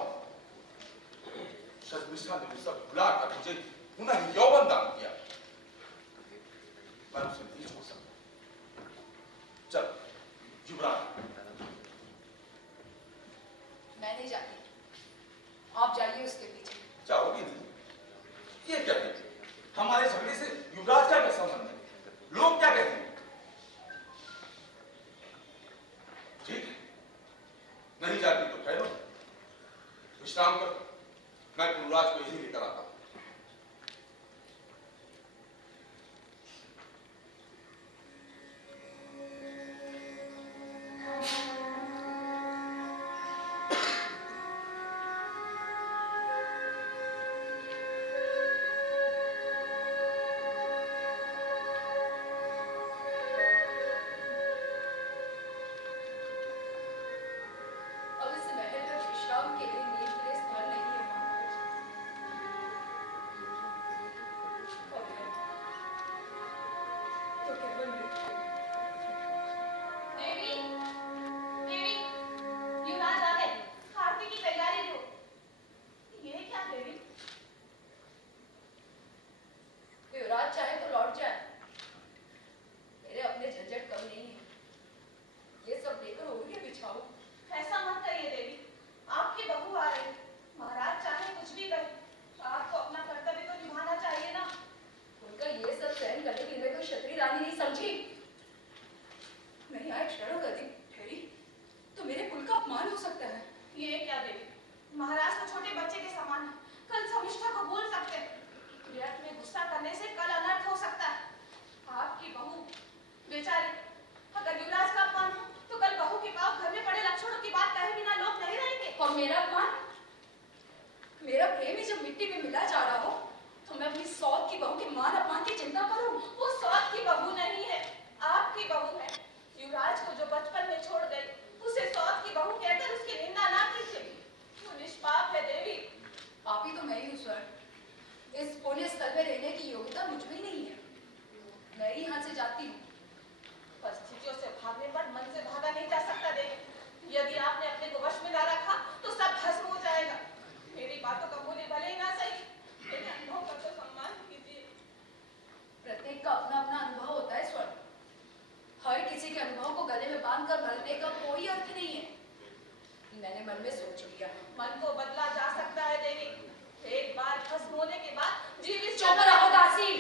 शर्मिष्ठा ने मुझसे भुलाकर मुझे पुनः यौवन दान किया। मैं उसे नहीं छोड़ सकता। चल युवराज, मैं नहीं जाती, आप जाइए उसके पीछे। चाहोगी नहीं? ये क्या है? हमारे झगड़े से युवराज का क्या संबंध है? लोग क्या कहते हैं? ठीक है, नहीं जाती तो ठहरो, विश्राम करो, मैं युवराज को यही लेकर आता हूं। अब इस महल में विश्राम के लिए नींद के लिए स्थल नहीं है महाराज। और है तो केवल मृत्यु। देवी, देवी, युवराज आ गए। आरती की तैयारी दो। ये क्या देवी? युवराज चाहे तो लौट जाए, मेरे अपने झंझट कम नहीं है। ये सब लेकर ओढ़िए बिछाओ। ऐसा मत कहिए देवी, आपकी बहू आ रही। महाराज चाहे कुछ भी कहे, आपको अपना कर्तव्य तो निभाना चाहिए ना। उनका ये सब सहन करने के लिए कोई क्षत्रिय रानी नहीं समझी। नहीं आए क्षणों गति ठहरी तो मेरे कुल का अपमान हो सकता है। ये क्या देवी, महाराज तो छोटे बच्चे के समान है, कल शर्मिष्ठा को बोल सकते हैं। व्यर्थ में गुस्सा करने से कल अनर्थ हो सकता है। आपकी बहू बेचारी, अगर युवराज का अपमान हो तो कल बहू के पाप घर में पड़े लक्षणों की बात कहे बिना लोग नहीं रहेंगे। और मेरा अपमान, मेरा प्रेम ही जब मिट्टी में मिला जा रहा हो तो मैं अपनी सौत की बहू के मान अपमान की चिंता करूं। वो सौत की बहू नहीं है, आपकी बहू है। युवराज को जो बचपन में छोड़ गई, उसे सौत की बहू कहकर उसकी निंदा ना कीजिए। वो निष्पाप है देवी। आप ही तो मैं ही हूँ स्वर्ण। इस पुण्य स्थल में रहने की योग्यता मुझ में नहीं है। मैं ही यहाँ से जाती हूँ। परिस्थितियों से भागने पर मन से भागा नहीं जा सकता देवी। यदि आपने अपने को वश में ना रखा तो सब भस्म हो जाएगा। मेरी बातों का बोले भले ही ना सही, मेरे अनुभव का तो सम्मान कीजिए। प्रत्येक का अपना अपना अनुभव होता है स्वर्ण। हर किसी के अनुभव को गले में बांधकर मरने का कोई अर्थ नहीं है। मैंने मन में सोच लिया। मन को बदला जा सकता है देवी। एक बार भस्म होने के बाद जीवित चुप रहो दासी।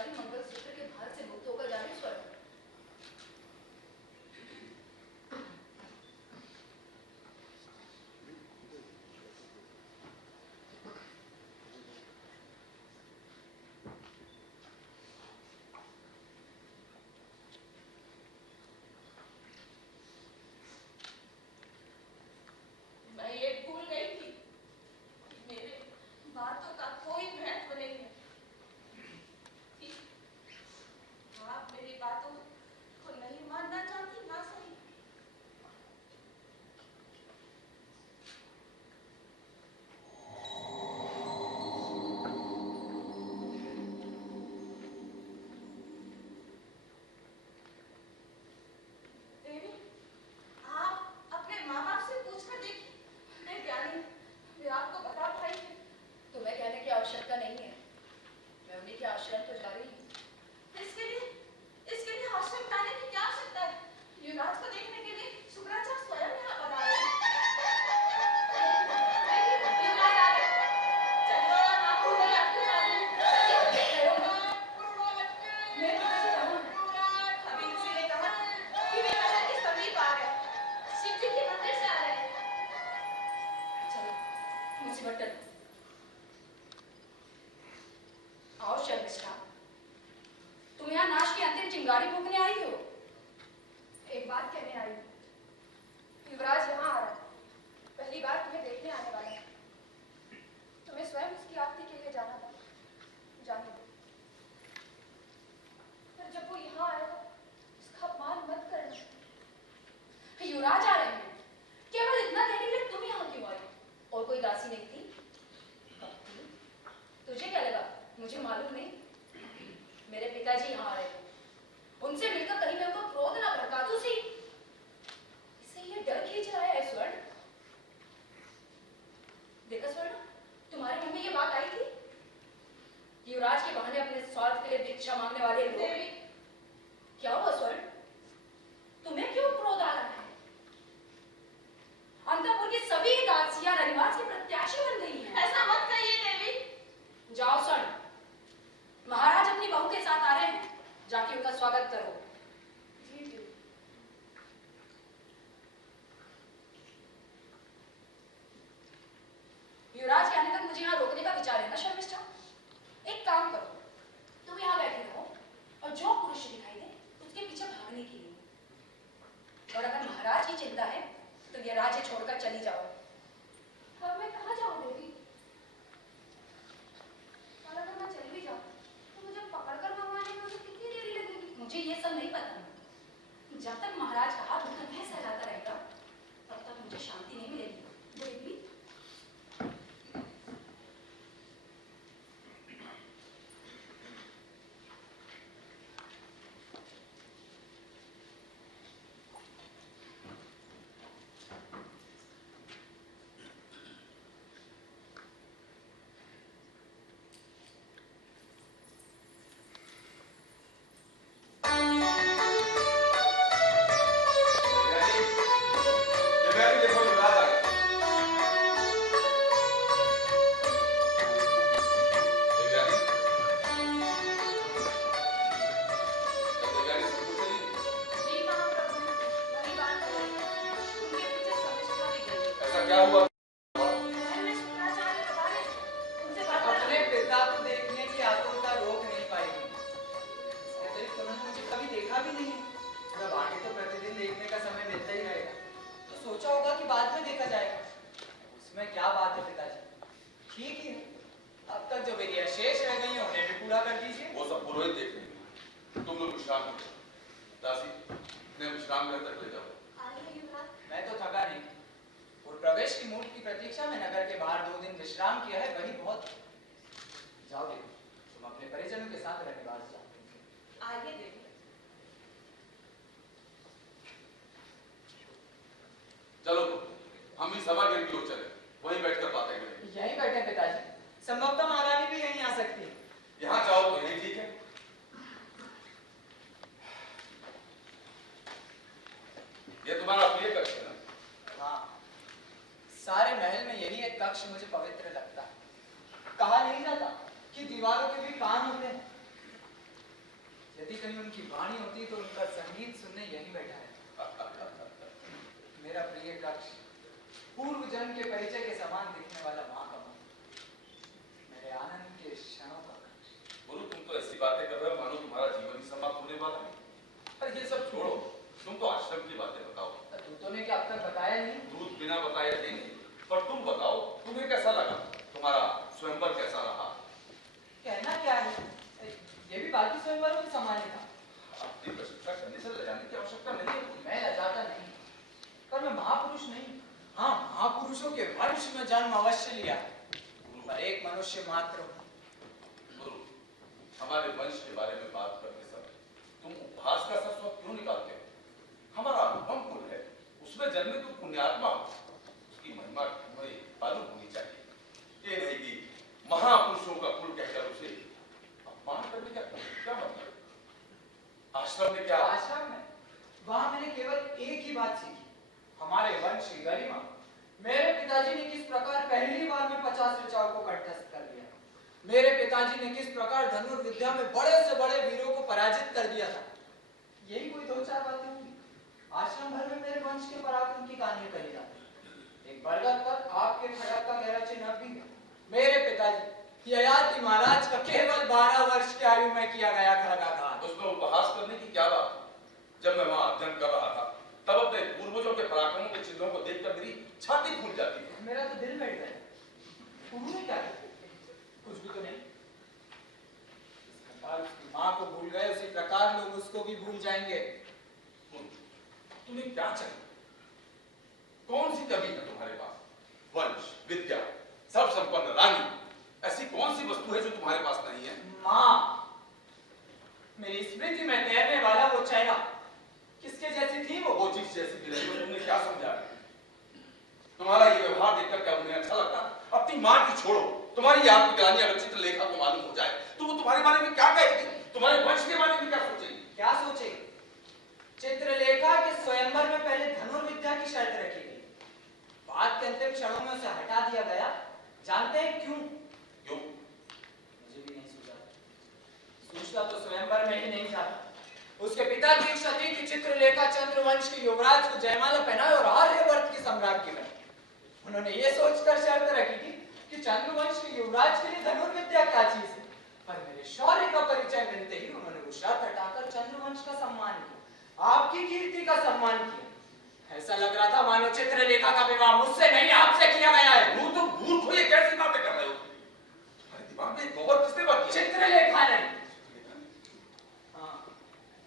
सारी मंगलसूत्र के भार से मुक्त होकर जा रही स्वर्ण। मैं ये भूल गई थी कि मेरे बातों का कोई महत्व नहीं है। आप मेरी बातों को नहीं मानना चाहती ना सही। देवी, आप अपने माँ बाप से पूछकर देखिए। मैं ज्ञानी, वे आपको बता पाएंगे। तुम्हें कहने की आवश्यकता नहीं है, मैं उन्हीं के आश्रम तो जा रही हूँ। इसके लिए आश्रम जाने की क्या आवश्यकता है? युवराज को देखने के लिए शुक्राचार्य स्वयं यहाँ पधारे हैं। देखिए, युवराज आ गए। चलो, ना भूलो आपके सामने। मैं पिताजी कहाँ हैं? अभी किसी ने कहा कि वे नहर के समीप आ गए। शिव जी के मंदिर से आ रहे हैं। चलो मुझे बटन आओ शर्मिष्ठा, तुम यहाँ नाश की अंतिम चिंगारी फूकने आई हो। एक बात कहने आई हूँ। युवराज यहाँ आ रहा है। पहली बार तुम्हें देखने आने वाला है। तुम्हें स्वयं उसकी आरती के लिए जाना था। जाने दो। पर जब वो यहाँ आएगा, उसका अपमान मत करना। युवराज आ रहे हैं, केवल इतना कहने के लिए तुम यहाँ क्यों आई? और कोई दासी नहीं थी? कब थी? तुझे क्या लगा मुझे मालूम नहीं? मेरे पिताजी यहाँ आ रहे थे, उनसे मिलकर कहीं मैं उनको क्रोध ना भड़का दूं सी। इसे ये डर खींच रहा है स्वर्ण। देखा स्वर्ण, तुम्हारे मन में ये बात आई थी? युवराज के बहाने अपने स्वार्थ के लिए भिक्षा मांगने वाले लोग। देवी, क्या हुआ स्वर्ण? तुम्हें क्यों क्रोध आ रहा है? अंतपुर की सभी दासियां रनिवास की प्रत्याशी बन गई हैं। ऐसा मत कहिए देवी। जाओ स्वर्ण, महाराज अपनी बहू के साथ आ रहे हैं, जाके उनका स्वागत करो। जी देवी। युवराज के आने तक मुझे यहाँ रोकने का विचार है ना शर्मिष्ठा? एक काम करो, तुम यहाँ बैठे रहो और जो पुरुष दिखाई दे उसके पीछे भागने के लिए। और अगर महाराज की चिंता है तो ये राज्य छोड़कर चली जाओ। अब मैं कहाँ जाऊँ देवी? और अगर मैं चली भी जाऊँ, तो मुझे पकड़कर भगवान में उसे कितनी देरी लगेगी? मुझे ये सब नहीं पता। जब तक महाराज का हाथ उठकर भय सहलाता रहेगा तब तक मुझे शांति नहीं मिलेगी। देवी, क्या हुआ? मैंने शुक्राचार्य पधारे हैं। उनसे बात अपने करना। पिता को देखने की आतुरता रोक नहीं पाएगी। इसके अतिरिक्त उन्होंने मुझे कभी देखा भी नहीं। जब आगे तो प्रतिदिन देखने का समय मिलता ही रहेगा, तो सोचा होगा कि बाद में देखा जाएगा। उसमें क्या बात है पिताजी, ठीक ही है। अब तक जो मेरी शेष रह गई है उन्हें भी पूरा कर दीजिए। वो सब पुरोहित देख लेंगे, तुम लोग विश्राम करो। दासी, इन्हें विश्राम गृह तक ले जाओ। आइए युवराज। मैं तो थका नहीं और प्रवेश की मूर्ति की प्रतीक्षा में नगर के बाहर 2 दिन विश्राम किया है, वही बहुत। जाओ देवी, तुम अपने परिजनों के साथ रनिवास जाओ। आइए देवी। चलो हम भी सभागृह की ओर चले, वहीं बैठकर बातें करेंगे। यहीं बैठे पिताजी, संभवतः महारानी भी यहीं आ सकती है। यहाँ जाओ तो यही ठीक है। ये तुम्हारा प्रिय कक्ष है ना? हाँ, सारे महल में यही एक कक्ष मुझे पवित्र लगता है। कहा नहीं जाता कि दीवारों के भी कान होते हैं। नहीं उनकी वाणी होती तो उनका संगीत सुनने यही बैठा है। मेरा प्रिय कक्ष, पूर्व जन्म के परिचय के समान दिखने वाला माँ का मन, मेरे आनंद के क्षणों का कक्ष। गुरु, तुम तो ऐसी बातें कर रहे हो मानो तुम्हारा जीवन ही समाप्त होने वाला है। अरे ये सब छोड़ो, तुम तो आश्रम की बातें बताओ। दूतों ने क्या अब तक बताया नहीं? दूत बिना बताए देंगे, पर तुम बताओ, तुम्हें कैसा लगा? तुम्हारा स्वयंवर कैसा रहा? कहना क्या है, ये भी बाकी स्वयंवरों के समान ही था। अपनी प्रशंसा करने से लजाने की आवश्यकता नहीं है। मैं लजाता नहीं, पर मैं महापुरुष नहीं। हाँ, महापुरुषों के वंश में जन्म अवश्य लिया, पर एक मनुष्य मात्र हूं। गुरु, हमारे वंश के बारे में बात करते समय तुम उपहास का सा स्वर क्यों निकालते हो? हमारा अनुपम कुल है, उसमें जन्मे तुम पुण्यात्मा हो, उसकी महिमा हमें मालूम होनी चाहिए। ये नहीं कि महापुरुषों का कुल कहकर उसे अपमान करने का क्या मतलब? आश्रम में क्या? आश्रम में वहां मैंने केवल एक ही बात सीखी, हमारे वंश की गरिमा। मेरे पिताजी ने किस प्रकार पहली बार में 50 ऋचाओं को कंठस्थ कर दिया, मेरे पिताजी ने किस प्रकार धनुर्विद्या में बड़े से बड़े वीरों को पराजित कर दिया था, यही कोई 2-4 बातें होंगी। आश्रम भर में मेरे वंश के पराक्रम की कहानियां कही जाती। एक बरगद पर आपके खड़क का गहरा चिन्ह भी है। मेरे पिताजी ययाति महाराज का केवल 12 वर्ष की आयु में किया गया खड़गाघात। उसमें उपहास करने की क्या बात? जब मैं वहां अध्ययन कर रहा था तब अपने पूर्वजों के पराक्रमों के चिन्हों को देखकर मेरी छाती फूल जाती थी। मेरा तो दिल बैठ गया। उन्होंने क्या किया? कुछ भी तो नहीं। उसकी माँ को भूल गए, उसी प्रकार लोग उसको भी भूल जाएंगे। तुम्हें क्या चाहिए? कौन सी कमी है तुम्हारे पास? वंश, विद्या, सब संपन्न रानी, ऐसी कौन सी वस्तु है जो तुम्हारे पास नहीं है? माँ, मेरी स्मृति में तैरने वाला वो चेहरा किसके जैसी थी? वो चीज जैसी मिली तो तुमने क्या समझा? तुम्हारा ये व्यवहार देखकर क्या उन्हें अच्छा लगता? अपनी माँ की छोड़ो, तुम्हारी आत्मग्लानि अगर चित्रलेखा को मालूम हो जाए तो वो तुम्हारे बारे में क्या कहेगी? तुम्हारे वंश के बारे में क्या सोचेगी? क्या सोचेगी? चित्रलेखा के स्वयंवर में पहले धनुर्विद्या की शर्त रखी गई, बात के अंतिम क्षणों में उसे हटा दिया गया। जानते हैं क्यों? क्यों? मुझे भी नहीं सूझा। सूझता तो स्वयंवर में ही नहीं था। उसके पिता की इच्छा थी कि चित्रलेखा चंद्रवंश के युवराज को जयमाला पहनाए और आर्यवर्त की सम्राज्ञी बने। उन्होंने ये सोचकर शर्त रखी थी कि चंद्रवंश के युवराज के लिए धनुर्विद्या क्या चीज है, पर मेरे शौर्य का परिचय मिलते ही उन्होंने वो शर्त हटाकर चंद्रवंश का सम्मान किया, आपकी कीर्ति का सम्मान किया। ऐसा लग रहा था मानो चित्रलेखा का विवाह मुझसे नहीं आपसे किया गया है। वो तो मूर्ख हो, ये कैसी बातें कर रहे हो? तुम्हारे दिमाग में गोबर किसने बात किया? चित्रलेखा ने। हाँ,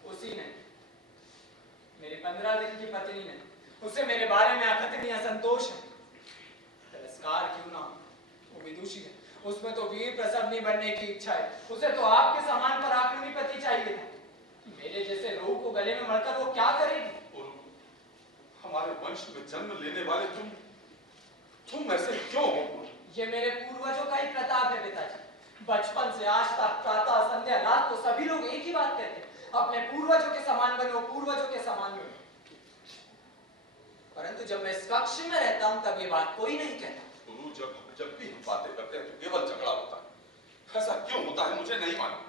उसी ने, मेरी 15 दिन की पत्नी ने। उसे मेरे बारे में अकथनीय असंतोष है। तिरस्कार क्यों ना हो, वो विदुषी है, उसमें तो वीर प्रसवनी बनने की इच्छा है। उसे तो आपके समान पराक्रमी पति चाहिए था। मेरे जैसे रोग को गले में मरकर वो क्या करेगी? हमारे वंश में जन्म लेने वाले तुम ऐसे क्यों हो? ये मेरे पूर्वजों का ही प्रताप है पिताजी। बचपन से आज तक प्रातः संध्या रात तो सभी लोग एक ही बात कहते हैं, अपने पूर्वजों के समान बनो, पूर्वजों के समान बनो। परंतु जब मैं इस कक्ष में रहता हूं तब ये बात कोई नहीं कहता। गुरु, जब भी हम बातें करते हैं तो केवल झगड़ा होता है। ऐसा क्यों होता है मुझे नहीं मालूम।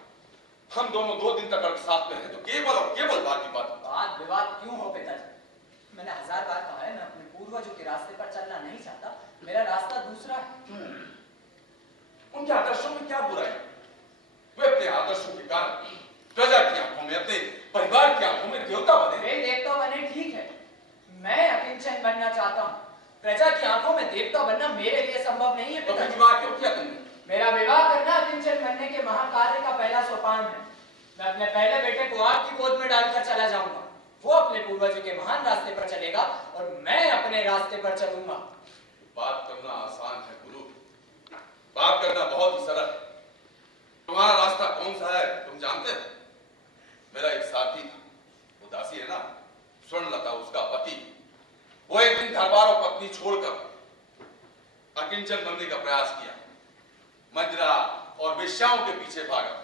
हम दोनों 2 दिन तक साथ में हैं तो केवल और केवल बात की बात। बात विवाद क्यों हो पिताजी? मैंने 1000 बार कहा है, मैं अपने पूर्वजों के रास्ते पर चलना नहीं चाहता। मेरा रास्ता दूसरा है। उनके आदर्शों में क्या बुराई? वे अपने आदर्शों के कारण प्रजा की आंखों में, अपने परिवार की आंखों में देवता बने। वे देवता बने ठीक है, मैं अकिंचन बनना चाहता हूँ। प्रजा की आंखों में देवता बनना मेरे लिए संभव नहीं है पिताजी। विवाह क्यों किया तुमने? मेरा विवाह करना अकिंचन बनने के महाकार्य का पहला सोपान है। मैं अपने पहले बेटे को आपकी गोद में डालकर चला जाऊंगा। वो अपने पूर्वजों के महान रास्ते पर चलेगा और मैं अपने रास्ते पर चलूंगा। बात करना आसान है गुरु, बात करना बहुत ही सरल है। तुम्हारा रास्ता कौन सा है तुम जानते हो? मेरा एक साथी था, वो दासी है ना, स्वर्णलता उसका पति, वो एक दिन घरबार और पत्नी छोड़कर अकिंचन बनने का प्रयास किया, मजरा और वेश्याओं के पीछे भागा,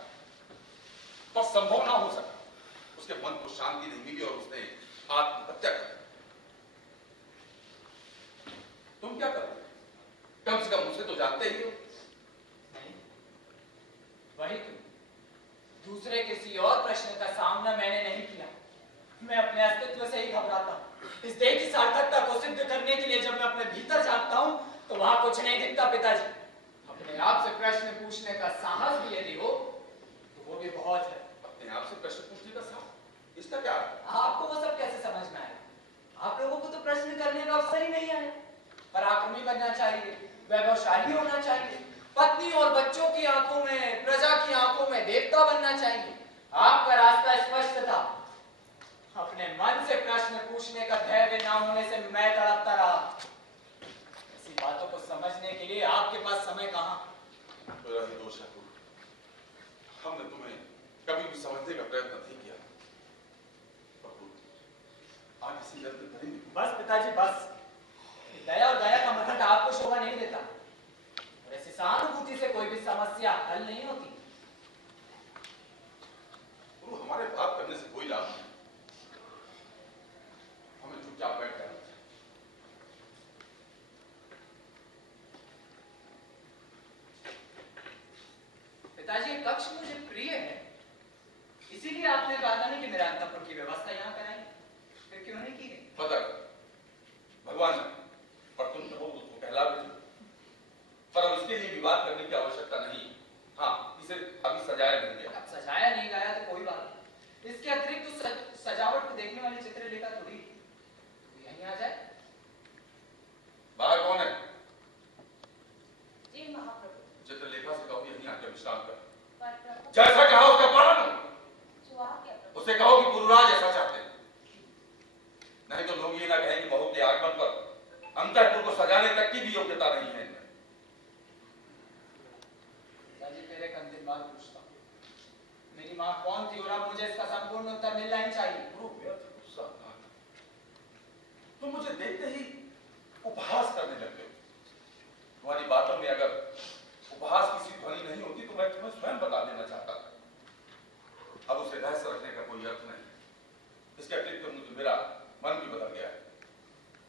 पर संभव ना हो सका। उसके मन को शांति नहीं मिली और उसने आत्महत्या कर दी। तुम क्या करोगे? कम से कम मुझे तो जानते ही हो। नहीं, वही तुम दूसरे किसी और प्रश्न का सामना मैंने नहीं किया। मैं अपने अस्तित्व से ही घबराता हूँ। इस देह की सार्थकता को सिद्ध करने के लिए जब मैं अपने भीतर झांकता हूँ तो वहां कुछ नहीं दिखता पिताजी। अपने आप से प्रश्न पूछने का साहस भी यदि हो तो वो भी बहुत है। अपने आप से प्रश्न पूछने का साहस, इसका क्या अर्थ? आपको वो सब कैसे समझ में आए? आप लोगों को तो प्रश्न करने का अवसर ही नहीं आया। पराक्रमी बनना चाहिए, वैभवशाली होना चाहिए, पत्नी और बच्चों की आंखों में, प्रजा की आंखों में देवता बनना चाहिए। आपका रास्ता स्पष्ट था। अपने मन से प्रश्न पूछने का धैर्य ना होने से मैं तड़पता रहा। ऐसी बातों को समझने के लिए आपके पास समय कहां? मेरा ही दोष है। हमने तुम्हें कभी भी समझने का प्रयत्न नहीं किया। आज इसी दर्द में करेंगे। बस पिताजी बस। दया और दया का मरहट आपको शोभा नहीं देता। और ऐसी सहानुभूति से कोई भी समस्या हल नहीं होती। गुरु, हमारे बात करने से कोई लाभ नहीं। हमें चुपचाप बैठ कर पिताजी, ये कक्ष मुझे प्रिय है, इसीलिए आपने कहा था नहीं कि मेरा अंतःपुर की व्यवस्था यहाँ कराई। फिर क्यों नहीं की गई? पता भगवान ने, पर तुम तो उसको कहला भी, पर अब इसके लिए विवाद करने की आवश्यकता नहीं। हाँ, इसे अभी सजाया नहीं गया। अब सजाया नहीं गया तो कोई बात नहीं। इसके अतिरिक्त तो सजावट को देखने वाली चित्रलेखा थोड़ी यहीं आ जाए। बाहर कौन है? जी महाप्रभु। चित्रलेखा से कहो यहीं आकर विश्राम कर। पर प्रभु, जैसा कहा उसका पालन करो। जो आप क्या प्रभु? उसे कहो कि गुरुराज ऐसा चाहते हैं। नहीं तो लोग ये ना कहें कि बहू के आगमन पर अंतःपुर को सजाने तक की भी योग्यता नहीं है। पिताजी, फिर एक अंतिम बात पूछता हूँ। मेरी माँ कौन थी और अब मुझे इसका संपूर्ण उत्तर मिलना ही चाहिए। तुम मुझे देखते ही उपहास करने लगते हो। तुम्हारी बातों में अगर उपहास की सी ध्वनि नहीं होती तो मैं तुम्हें स्वयं बता देना चाहता था। अब उसे रहस्य रखने का कोई अर्थ नहीं। इसके अतिरिक्त तो मुझे मेरा मन भी बदल गया है।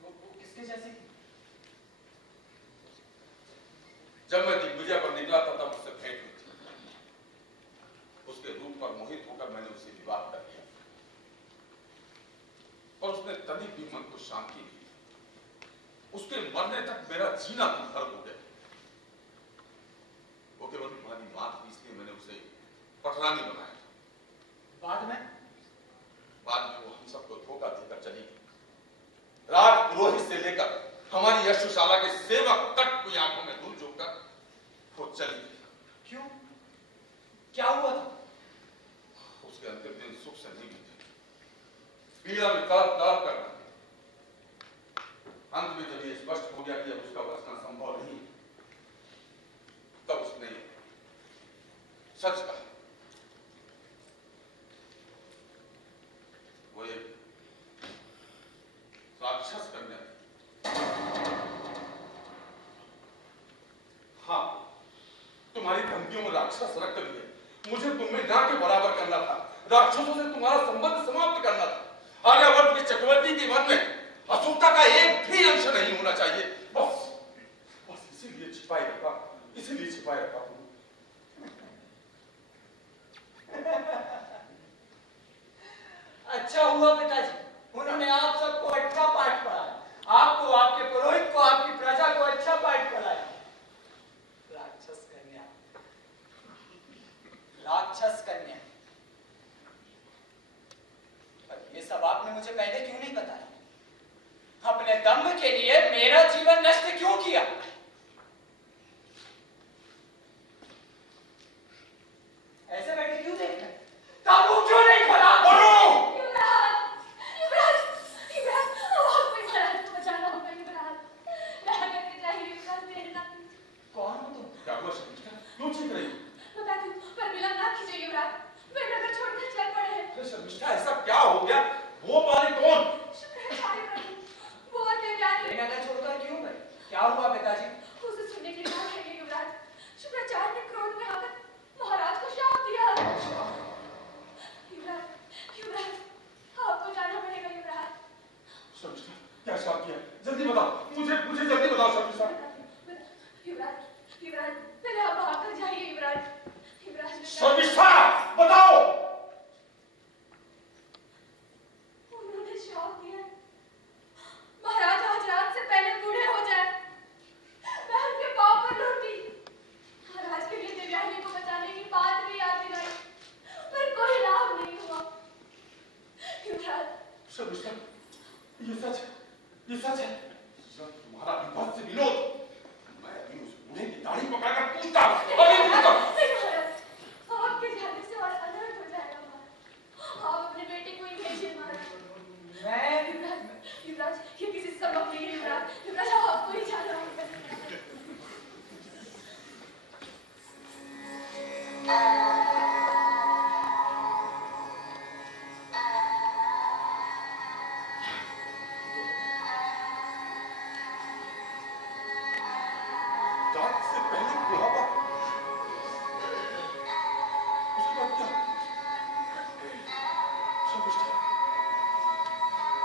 वो किसके जैसी थी? जब मैं दिग्विजय पर निकला था तब उससे भेंट हुई थी। उसके रूप पर मोहित होकर मैंने उससे विवाह कर लिया और उसने तनिक भी मन को शांति दी। उसके मरने तक मेरा जीना दुर्भर हो गया। वो केवल तुम्हारी मां थी, इसलिए मैंने उसे पटरानी बनाया। बाद में वो हम सबको धोखा देकर चली गई। राज पुरोहित से लेकर हमारी यशशाला के सेवक तक की आंखों में धूल झोंककर वो चली गई। क्यों? क्या हुआ था? उसके अंतिम दिन सुख से नहीं बीते। पीड़ा में तड़प तड़प कर अंत में जब ये स्पष्ट हो गया कि अब उसका बचना संभव नहीं, तब उसने सच कहा। वो एक राक्षस कन्या थी। हाँ, तुम्हारी धमकियों में राक्षस रक्त भी है। मुझे तुम्हें ना के बराबर करना था। राक्षसों से तुम्हारा संबंध समाप्त करना था। आर्यावर्त की चक्रवर्ती के मन में अशुभता का एक भी अंश नहीं होना चाहिए। बस इसीलिए छिपाए रखा, इसीलिए छिपाए रखा। अच्छा हुआ पिताजी, उन्होंने आप सबको अच्छा पाठ पढ़ाया। आपको, आपके पुरोहित को, आपकी प्रजा को अच्छा पाठ पढ़ाया। राक्षस कन्या, राक्षस कन्या। पर ये सब आपने मुझे पहले क्यों नहीं बताया? अपने दम्भ के लिए मेरा जीवन नष्ट क्यों किया? ऐसे बैठे क्यों देख रहे? ताबू क्यों नहीं खोला? कौन हो तुम? क्या हुआ शर्मिष्ठा? क्यों चीख रही हो? बता दूं, पर मिलन ना कीजिए युवराज। वे नगर छोड़कर चल पड़े हैं। अरे शर्मिष्ठा, ऐसा क्या हो गया? वो पानी कौन? शुक्र है सारे प्रभु, वो और देवयानी। नगर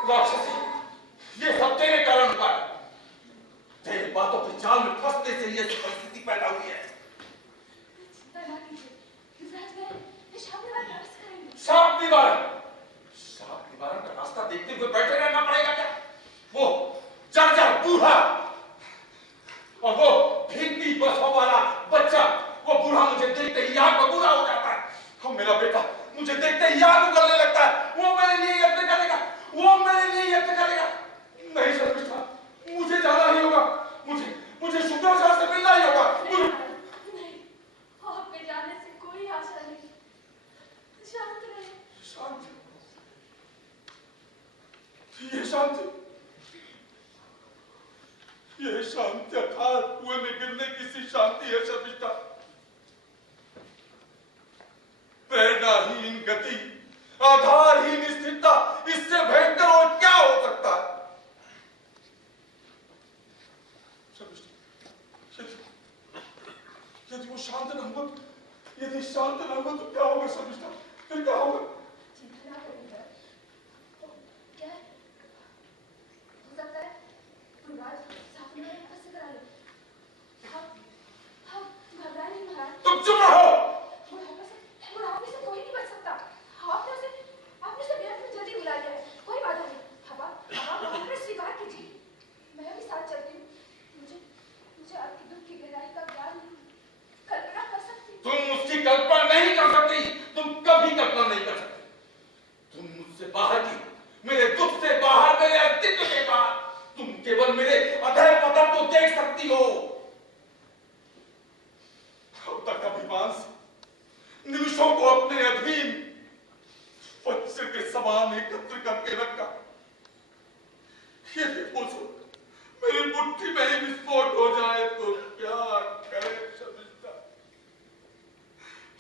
राक्षसी, ये सब तेरे कारण हुआ है। तेरी बातों के जाल में फंसने से ये परिस्थिति पैदा हुई है। चिंता ना कीजिए, युवराज मैं शाप निवारण अवश्य करेंगे। शाप निवारण का रास्ता देखते हुए बैठे रहना पड़ेगा क्या? वो जर्जर बूढ़ा और वो भीगती बसों वाला बच्चा, वो बूढ़ा मुझे देखते ही आग बबूला हो जाता है। और मेरा बेटा मुझे देखते ही आग उगलने लगता है। वो मेरे लिए यज्ञ करेगा, वो मेरे लिए यज्ञ करेगा। नहीं शर्मिष्ठा, मुझे जाना ही होगा। मुझे शुक्राचार्य से मिलना ही होगा। नहीं, आपके जाने से कोई आशा नहीं। शांत रहे। शांति, ये शांति अर्थात कुएं में गिरने की सी शांति है शर्मिष्ठा। प्रेरणाहीन गति, आधारहीन स्थिरता, इससे भयंकर और क्या हो सकता है? यदि वो शांत न हुआ, यदि शांत न हुआ तो क्या होगा शर्मिष्ठा? फिर क्या होगा? चिंता ना करिए। तो क्या है? हो सकता है युवराज साफ निवारण अवश्य करा ले। हम घबराए नहीं महाराज। तुम चुप रहो। बुढ़ापे से कोई नहीं बच सकता। आपने उसे व्यर्थ में जल्दी बुला लिया है। कोई बात नहीं। अब आप स्वीकार कीजिए। मैं भी साथ चलती हूँ। मुझे आपके दुख की गहराई का ज्ञान नहीं, कल्पना कर सकती। तुम उसकी कल्पना नहीं कर सकती। तुम कभी कल्पना नहीं कर सकती। तुम मुझसे बाहर की, मेरे दुख से बाहर, मेरे अस्तित्व के बाहर, तुम केवल मेरे अधर पतन को देख सकती हो। अब तक अभिमान से निमिषों को अपने अधीन वज्र के समान एकत्र करके रखा। ये देखो, मेरी मुट्ठी में ही विस्फोट हो जाए तो क्या करे शर्मिष्ठा?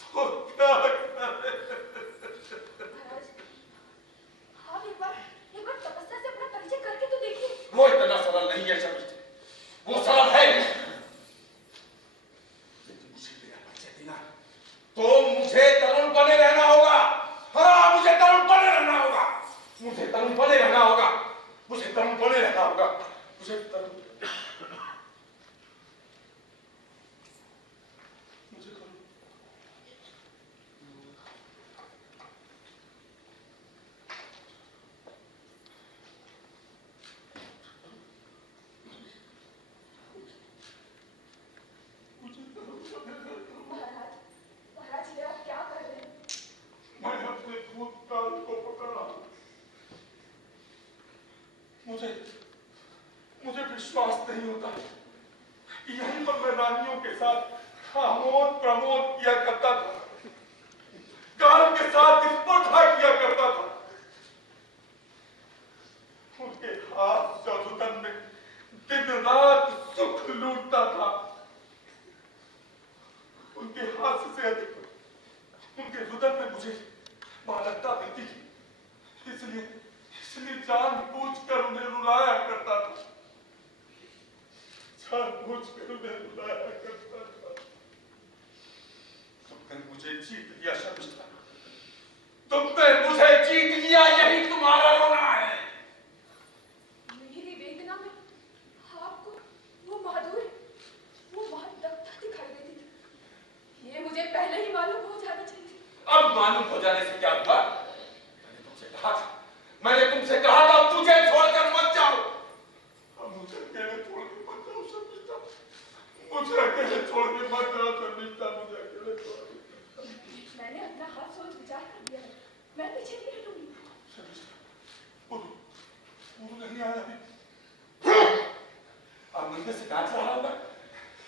तो क्या करे? आप एक बार तपस्या से अपना परिचय करके तो देखिए। वो इतना सरल नहीं है शर्मिष्ठा, वो सरल है नहीं। यदि मुझे मेरा परिचय देना तो मुझे तरुण बने रहना होगा। हाँ, मुझे तरुण बने रहना होगा। मुझे तरुण बने रहना होगा। मुझे तरुण बने रहना होगा। मुझे तरुण महाराज ये आप क्या कर रहे हैं? मैं अपने भूतकाल को पकड़ रहा हूं। मुझे विश्वास नहीं होता कि यहीं पर मैं रानियों के साथ आमोद प्रमोद किया करता था, काल के साथ स्पर्धा किया करता था। उनके हाथ जादूतन में दिन रात सुख लूटता था। उनके हाथ से अधिक उनके रुदन में मुझे बालकता मिलती थी। इसलिए जानबूझकर उन्हें रुलाया करता था। जानबूझकर उन्हें रुलाया करता था। तुमने मुझे जीत लिया शर्मिष्ठा, तुमने मुझे जीत लिया। यही तुम्हारा रोना है। मेरी वेदना में आपको वो माधुर्य, वो महत्वता दिखाई देती थी। ये मुझे पहले ही मालूम हो जाना चाहिए। अब मालूम हो जाने से क्या हुआ? मैंने तुमसे कहा था तुझे छोड़कर मत जाओ। अब मुझे अकेले छोड़ के मत जाओ शर्मिष्ठा। मुझे अकेले छोड़ के मत जाओ शर्मिष्ठा। मुझे अकेले छोड़ के। मैंने अपना हाथ सोच विचार कर लिया है। मैं पीछे नहीं हटूंगी। शर्मिष्ठा, वो नहीं आया अभी। आनंद से नाच रहा होगा,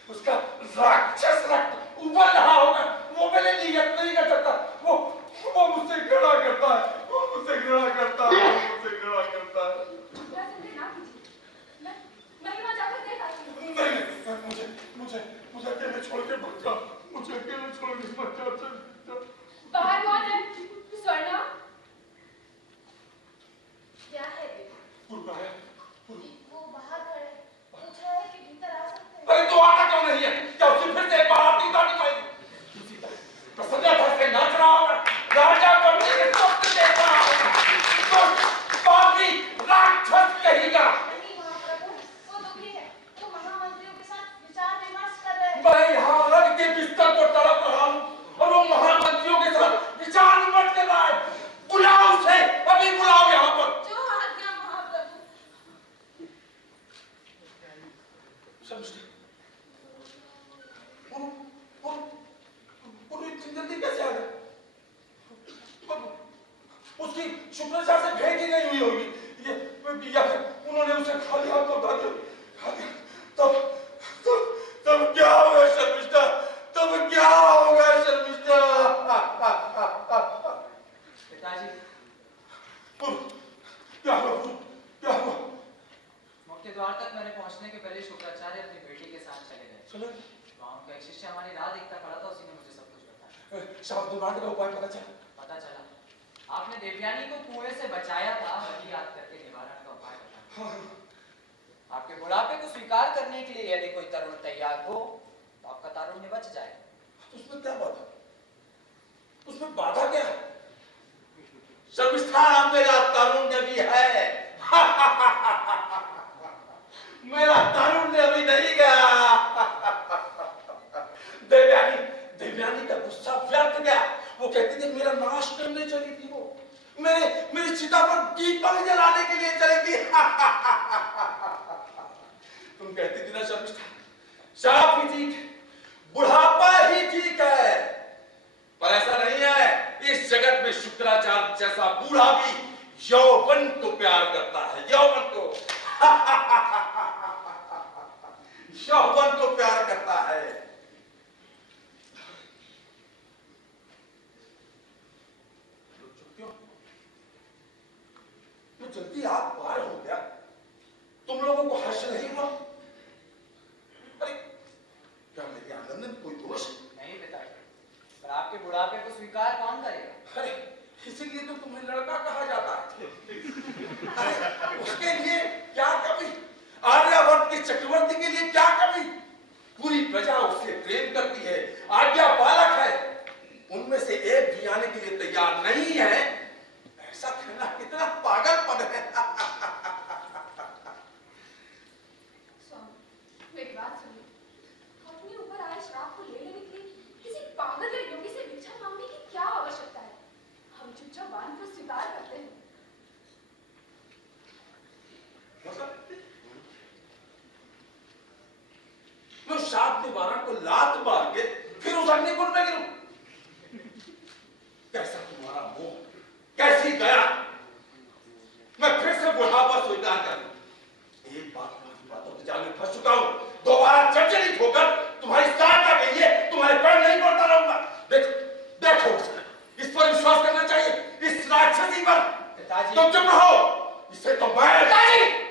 उसका राक्षस रक्त उबल रहा होगा। वो मेरे लिए यत्न नहीं कर सकता। वो मुझसे घृणा करता है। वो मुझसे घृणा करता है। वो मुझसे घृणा करता है। चिंता ना कीजिए। मैं वहां जाकर देख आती हूँ। नहीं, मुझे अकेले छोड़ के मत जाओ। मुझे अकेले छोड़ के मत जाओ। बाहर कौन है? स्वर्णा? क्या है? पूर्वा है। वो बाहर खड़े हैं। पूछा है कि भीतर आ सकते हैं। अरे तो आता क्यों नहीं है? क्या उसे फिर से बाहर नहीं पाएगी? प्रसन्नता से नाच रहा होगा। राजा बनने के स्वप्न देख उसकी शुक्राचार्य से भेंट ही नहीं हुई होगी, ये या फिर उन्होंने उसे खाली हाथ लौटा दिया। तब तब क्या होगा शर्मिष्ठा? तब क्या होगा शर्मिष्ठा? पिताजी क्या हुआ? क्या हुआ? मुख्य द्वार तक मैंने पहुंचने के पहले शुक्राचार्य अपनी बेटी के साथ चले गए। वहाँ उनका एक शिष्य हमारी राह देखता खड़ा था, उसी ने मुझे सब कुछ बताया। शाप निवारण का उपाय पता चला? आपने देवयानी को कुएं से बचाया था, वही याद करके निवारण का उपाय बताया। आपके बुढ़ापे को स्वीकार करने के लिए यदि कोई तरुण तैयार हो तो आपका तारुण्य बच जाएगा। उसमें क्या बाधा? उसमें बाधा क्या है? शर्मिष्ठा मेरा तारुण्य भी है। मेरा तारुण्य अभी नहीं गया। देवयानी का गुस्सा व्यर्थ गया। वो कहती थी मेरा नाश करने चली थी, वो मेरी चिता पर दीपक जलाने के लिए चली थी। तुम कहती थी ना शर्मिष्ठा, शाप ही ठीक, बुढ़ापा ही ठीक है, पर ऐसा नहीं है। इस जगत में शुक्राचार्य जैसा बूढ़ा भी यौवन को प्यार करता है, यौवन को। यौवन को प्यार करता है। तो जल्दी आप पार हो गया, तुम लोगों को हर्ष नहीं हुआ? अरे क्या मेरे आनंद में कोई दोष? नहीं पिताजी, पर आपके बुढ़ापे को स्वीकार कौन करेगा? अरे इसीलिए तो तुम्हें लड़का कहा जाता है। अरे उसके लिए क्या कमी? आर्यावर्त के चक्रवर्ती के लिए क्या कमी? पूरी प्रजा उससे प्रेम करती है, आज्ञा पालक है। उनमें से एक भी आने के लिए तैयार नहीं है। ऐसा कहना कितना पागलपन है। मेरी बात सुनिए, अपने ऊपर आए श्राप को ले लेने के लिए किसी पागल या योगी से भिक्षा मांगने की क्या आवश्यकता है? हम चुपचाप वान को स्वीकार करते हैं। मैं शाप निवारण को लात मार के फिर उस अग्निकुंड में गिरूं? कैसा तुम्हारा मोह, कैसी दया! मैं फिर से बुढ़ापा स्वीकार कर लूं। एक बात बातों के जाल में फंस चुका हूं। दोबारा जर्जरित होकर तुम्हारी सहायता के लिए तुम्हारे पैर नहीं पड़ता रहूंगा। देखो इस पर विश्वास करना चाहिए, इस राक्षसी पर। पिताजी तुम चुप रहो, इसे तो मैं। पिताजी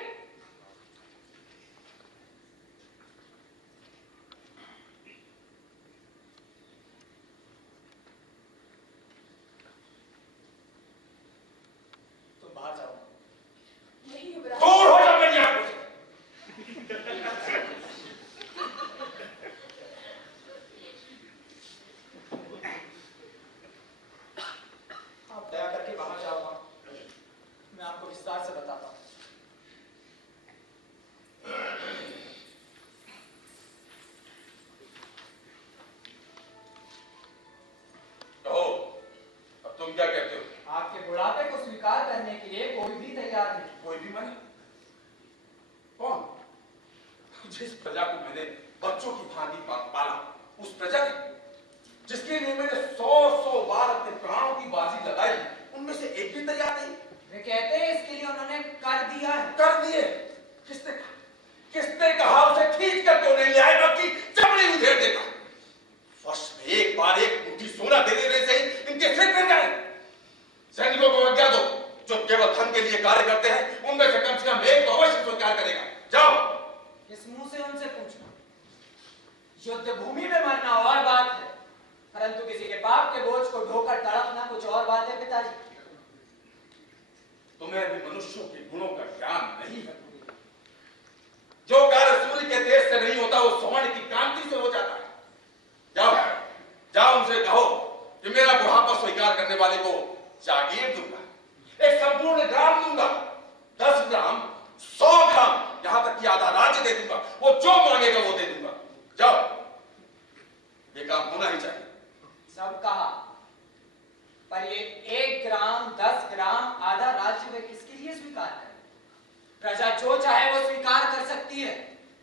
बाहर जाओ। नहीं युवराज, दूर हो जाओ मेरी आंखों से। आप दया करके बाहर जाओ, मैं आपको विस्तार से बताता हूँ। कहो, अब तुम क्या कहते हो? आपके बुढ़ापे को स्वीकार करने के लिए कोई भी तैयार नहीं। कोई भी माने? कौन? जिस प्रजा को मैंने बच्चों की भांति पाला, उस प्रजा की जिसके लिए मैंने 100 बार अपने प्राणों की बाजी लगाई, उनमें से एक भी तैयार नहीं। वे कहते हैं इसके लिए उन्होंने कर दिया है। कर दिए? किसने कहा उसे खींच कर क्यों नहीं ले आए, बल्कि चमड़ी उधेड़ देता। वर्ष में एक बार एक मुट्ठी सोना दे देने से ही इनके सिर फिर जाए। सैनिकों को आज्ञा दो, जो केवल धन के लिए कार्य करते हैं, उनमें से कम एक तो अवश्य स्वीकार करेगा। जाओ। इस मुंह से उनसे पूछना, युद्ध भूमि में मरना और बात है, परंतु किसी के पाप के बोझ को ढोकर तड़पना कुछ और बात है। पिताजी तुम्हें भी मनुष्यों के गुणों का ज्ञान नहीं है। जो कार्य सूर्य के तेज से नहीं होता, वो स्वर्ण की कांति से हो जाता है। जाओ उनसे कहो कि मेरा बुढ़ापा स्वीकार करने वाले को जागीर दूंगा, एक संपूर्ण ग्राम दूंगा, 10 ग्राम, 100 ग्राम, यहां तक कि आधा राज्य दे दूंगा। वो जो मांगेगा वो दे दूंगा। जाओ, ये काम होना ही चाहिए। सब कहा, पर ये 1 ग्राम, 10 ग्राम, आधा राज्य वे किसके लिए स्वीकार करें? प्रजा जो चाहे वो स्वीकार कर सकती है,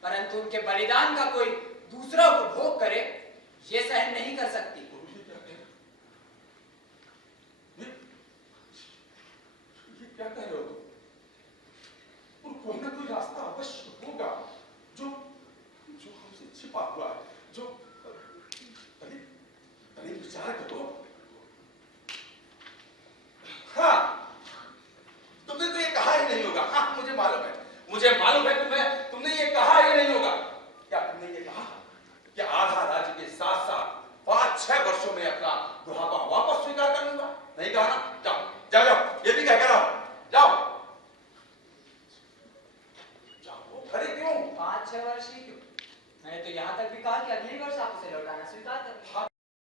परंतु उनके बलिदान का कोई दूसरा उपभोग करे, ये सहन नहीं कर सकती। 5-6 वर्ष ही क्यों? मैंने तो यहाँ तक भी कहा कि अगले वर्ष आप उसे लौटाना स्वीकार कर लें। हाँ